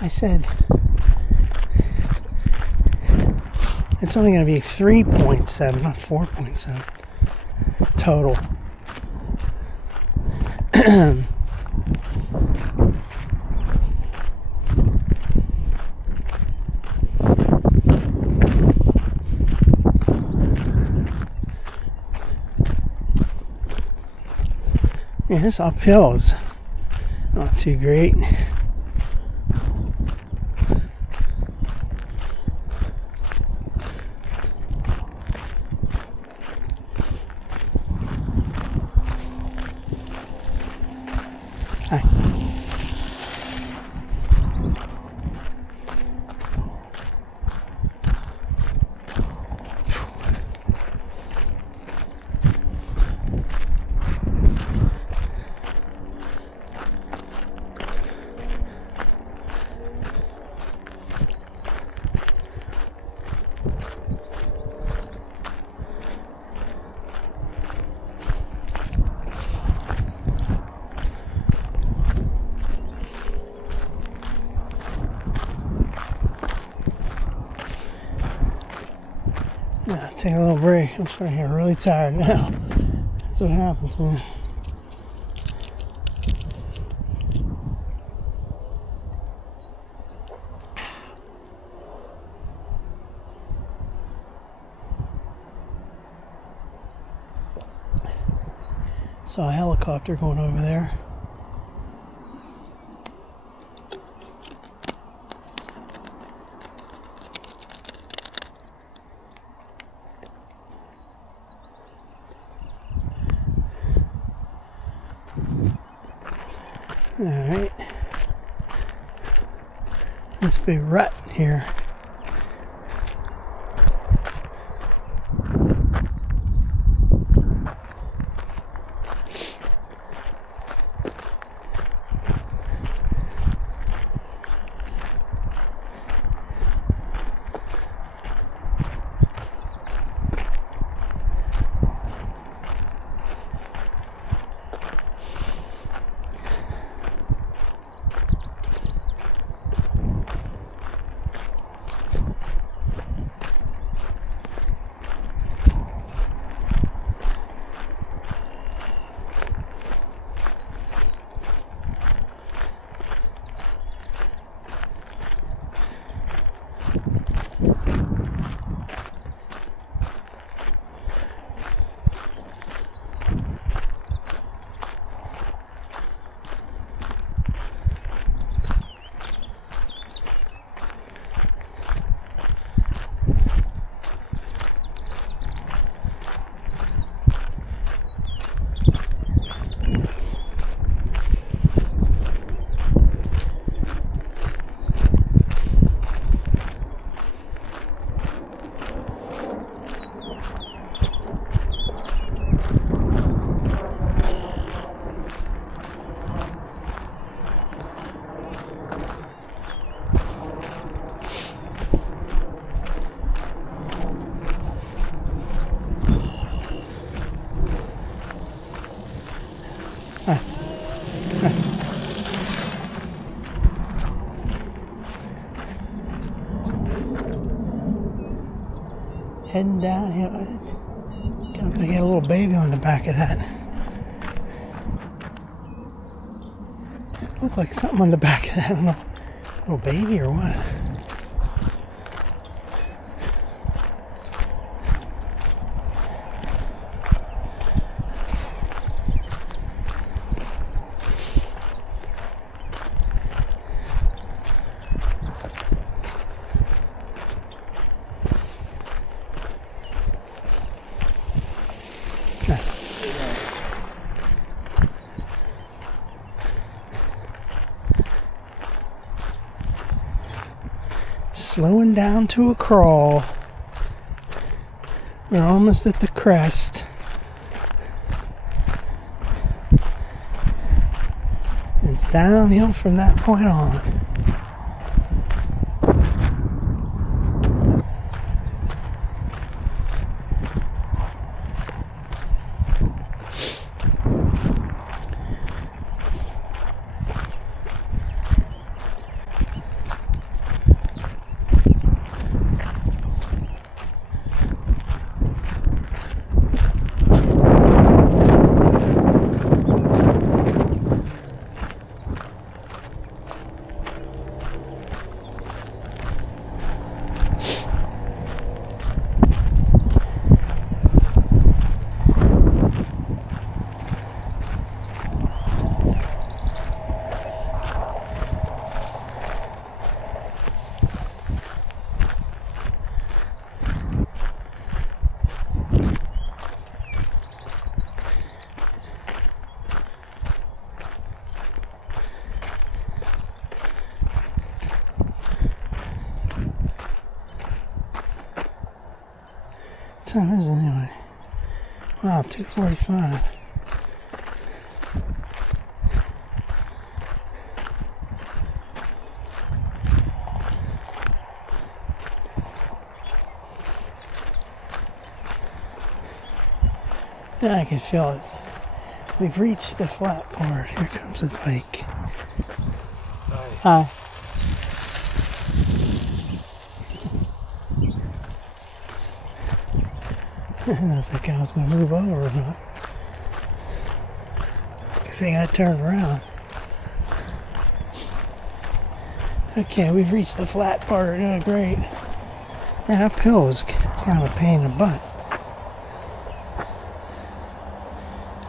I said it's only going to be 3.7, not 4.7 total. Yeah, this uphill is not too great. Hi. Yeah, take a little break. I'm starting to get really tired now. That's what happens, man. Saw a helicopter going over there. Alright. This big rut here. Heading down here. Gonna get a little baby on the back of that. It looked like something on the back of that. I don't know. Little baby or what? Slowing down to a crawl. We're almost at the crest. It's downhill from that point on. What time is it anyway? Wow, 2:45. Yeah, I can feel it. We've reached the flat part. Here comes the bike. Hi. I don't know if that guy was going to move over or not. Good thing I turned around. Okay, we've reached the flat part. We're doing great. Man, uphill was kind of a pain in the butt.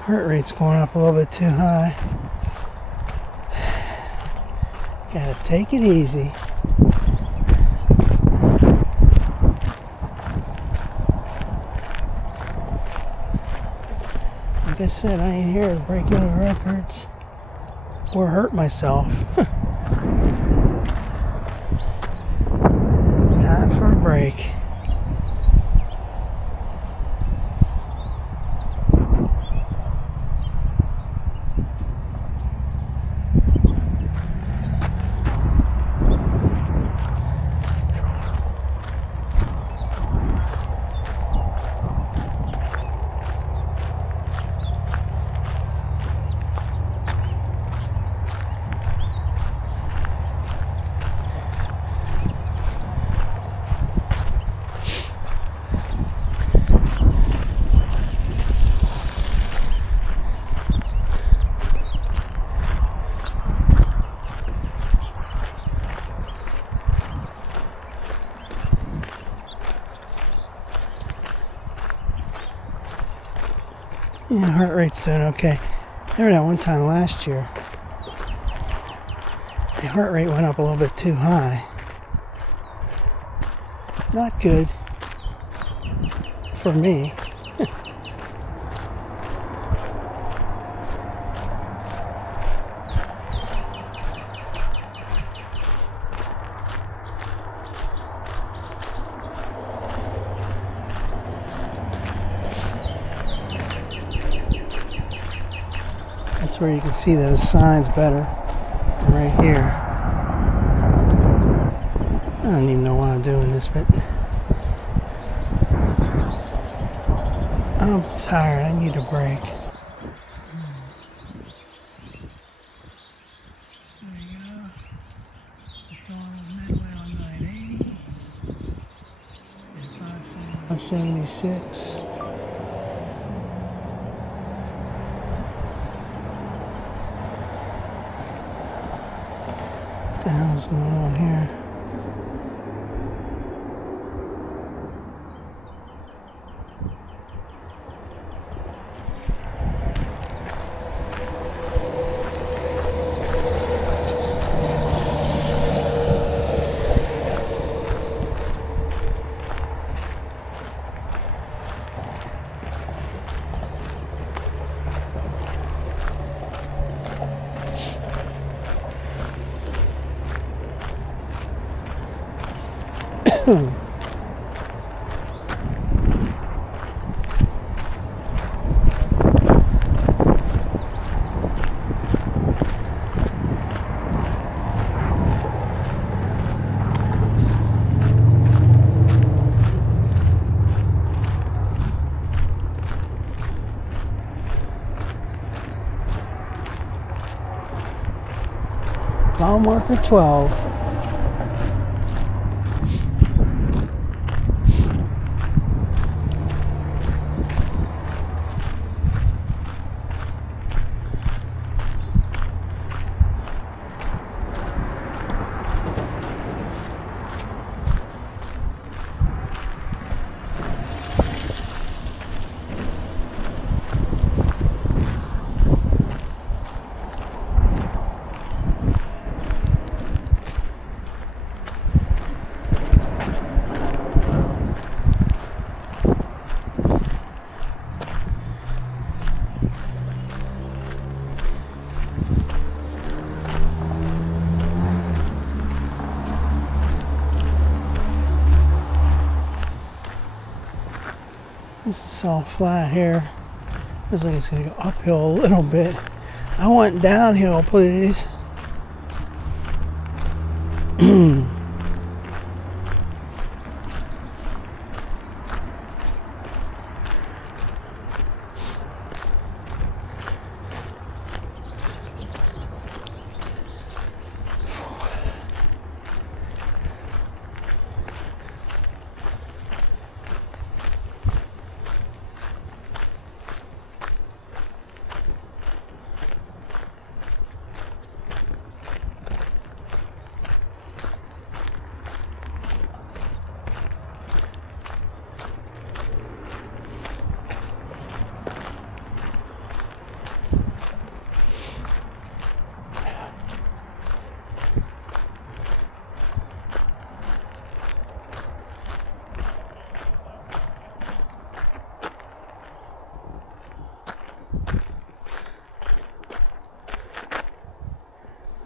Heart rate's going up a little bit too high. Gotta take it easy. Like I said, I ain't here to break any records or hurt myself. Time for a break. Yeah, heart rate's doing okay. I remember that one time last year, my heart rate went up a little bit too high. Not good for me. That's where you can see those signs better. Right here. I don't even know why I'm doing this, but I'm tired. I need a break. So there you go. Just going on midway on 980 and 576. What the hell's going on here? Mile marker 12. This is all flat here. Looks like it's gonna go uphill a little bit. I want downhill, please.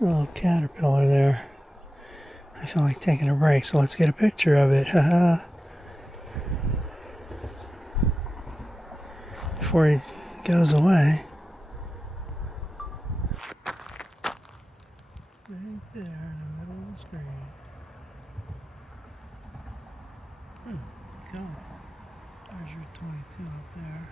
A little caterpillar there. I feel like taking a break, so let's get a picture of it. Haha. Before he goes away. Right there in the middle of the screen. Go. There's your 22 up there.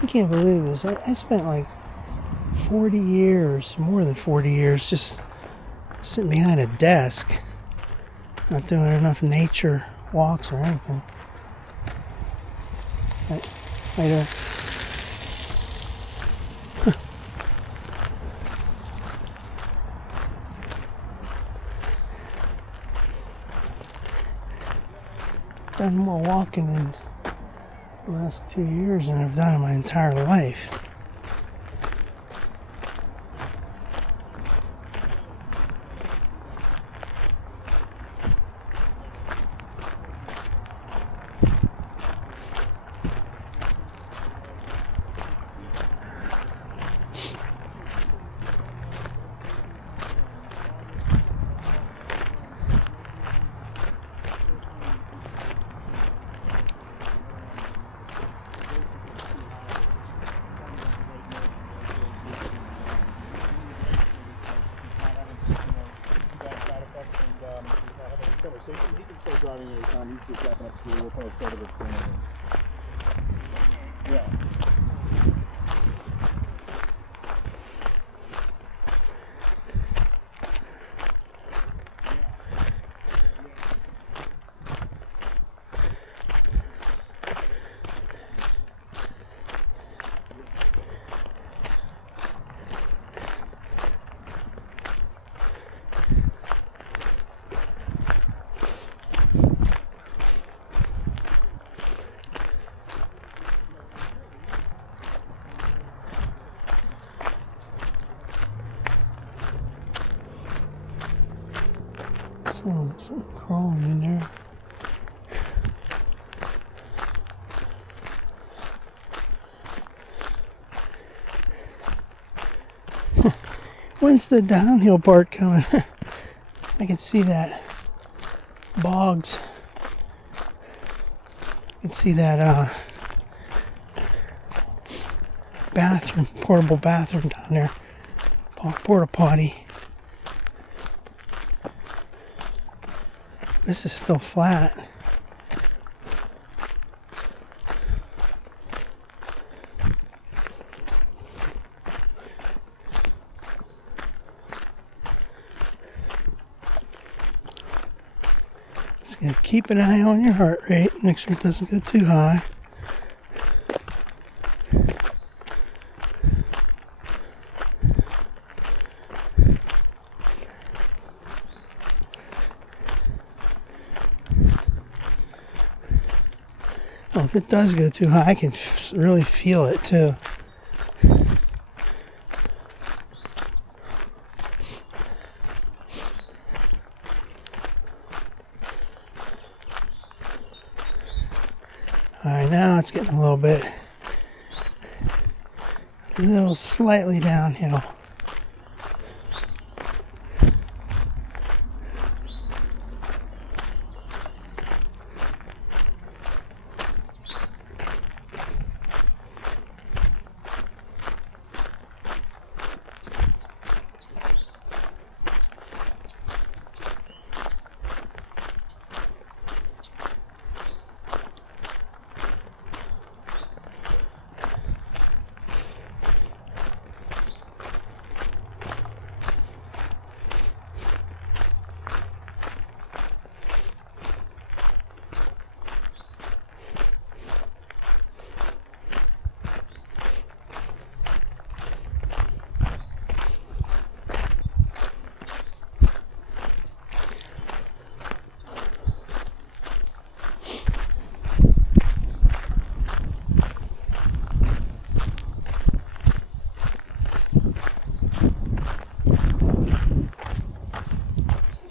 I can't believe this. I spent like 40 years, more than 40 years, just sitting behind a desk, not doing enough nature walks or anything. Later. Done more walking in the last 2 years than I've done in my entire life. Conversation. He can start driving anytime. He's just wrapping up school. We'll probably start it soon. Yeah. Something crawling in there. When's the downhill part coming? I can see that. Bogs. I can see that bathroom, portable bathroom down there. Porta potty. This is still flat. Just gotta keep an eye on your heart rate. Make sure it doesn't go too high. Well, if it does go too high, I can really feel it too. Alright, now it's getting a little slightly downhill.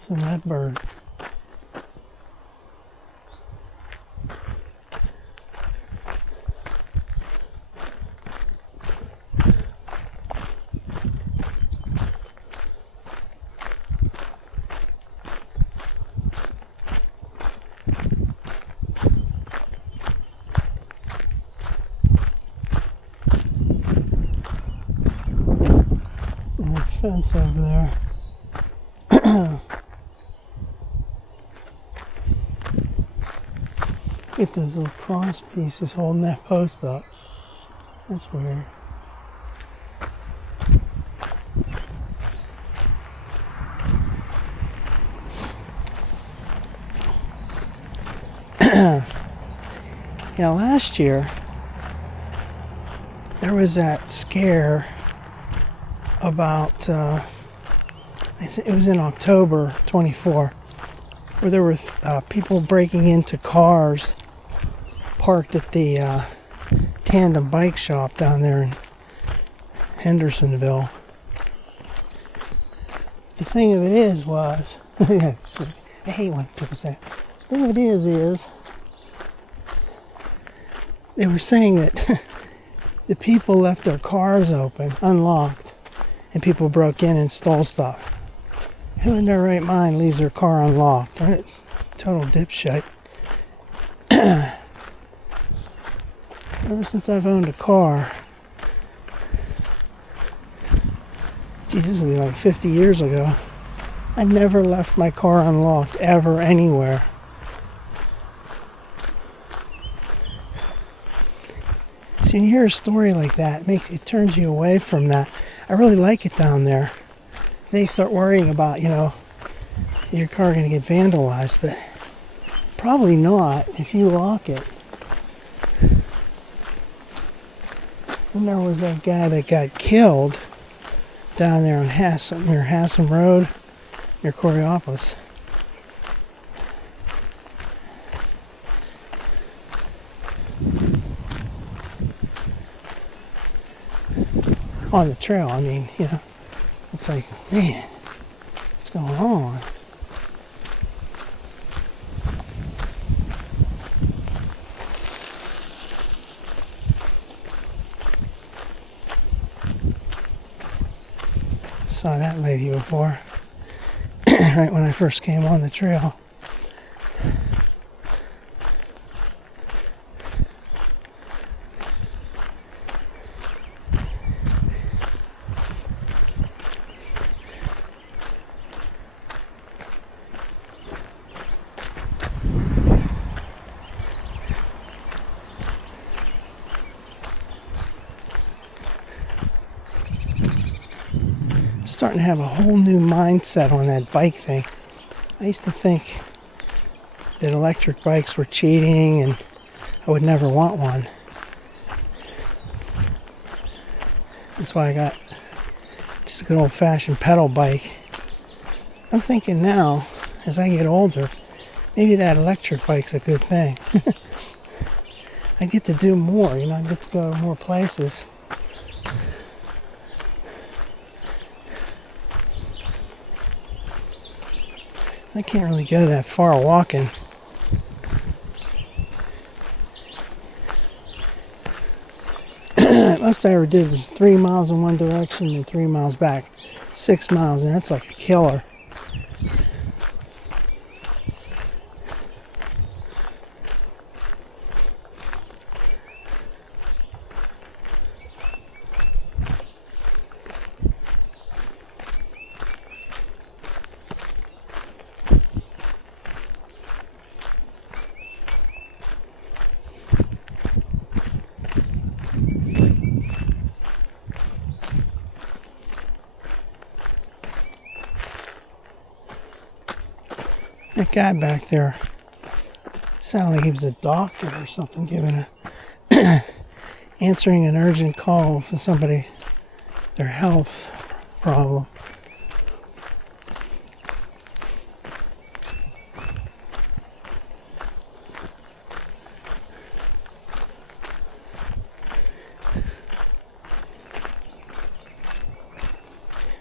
Listen to that bird. That fence over there. Get those little cross pieces holding that post up. That's weird. Yeah, last year there was that scare about it was in October 24, where there were people breaking into cars parked at the tandem bike shop down there in Hendersonville. The thing of it was I hate when people say it. The thing of it is they were saying that the people left their cars open, unlocked, and people broke in and stole stuff. Who in their right mind leaves their car unlocked? Right? Total dipshit. Ever since I've owned a car, geez, this will be like 50 years ago, I never left my car unlocked, ever, anywhere. So when you hear a story like that, it turns you away from that. I really like it down there. They start worrying about, your car going to get vandalized, but probably not if you lock it. And there was that guy that got killed down there on near Hassan Road, near Coriopolis. On the trail, it's like, man, what's going on? saw that lady before. Right when I first came on the trail. Starting to have a whole new mindset on that bike thing. I used to think that electric bikes were cheating and I would never want one. That's why I got just a good old-fashioned pedal bike. I'm thinking now, as I get older, maybe that electric bike's a good thing. I get to do more, I get to go to more places. I can't really go that far walking. Most I ever did was 3 miles in one direction and 3 miles back. 6 miles, and that's like a killer. That guy back there sounded like he was a doctor or something, giving answering an urgent call for somebody, their health problem.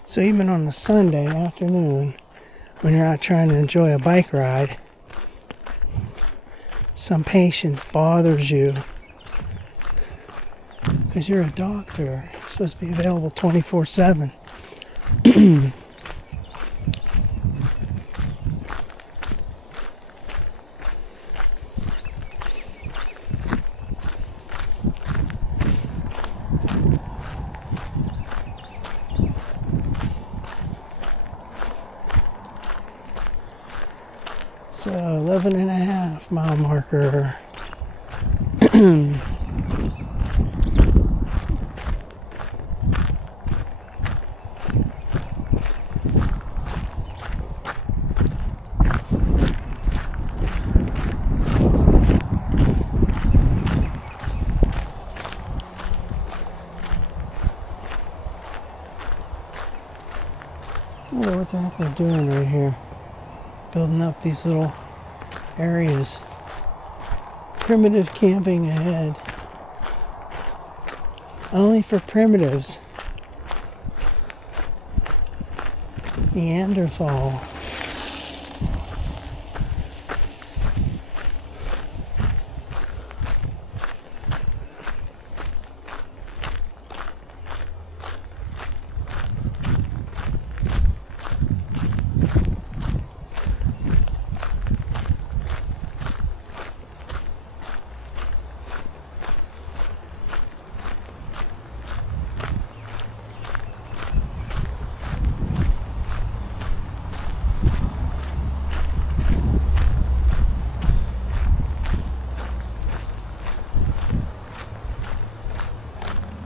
So even on a Sunday afternoon, when you're out trying to enjoy a bike ride, some patient bothers you because you're a doctor. You're supposed to be available 24/7. So 11.5 mile marker. What the heck they're doing right here? Building up these little areas. Primitive camping ahead. Only for primitives. Neanderthal.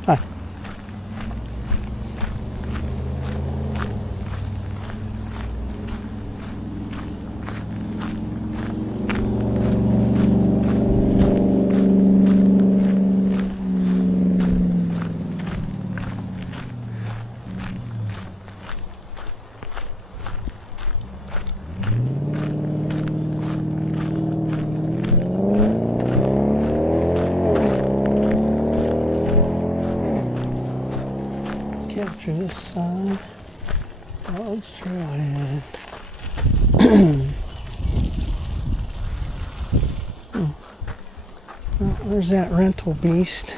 Hi. Capture this sign. Large trailhead. Well, there's that rental beast.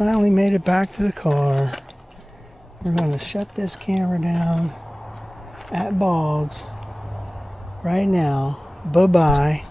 finally made it back to the car. We're going to shut this camera down at Boggs right now. Bye-bye.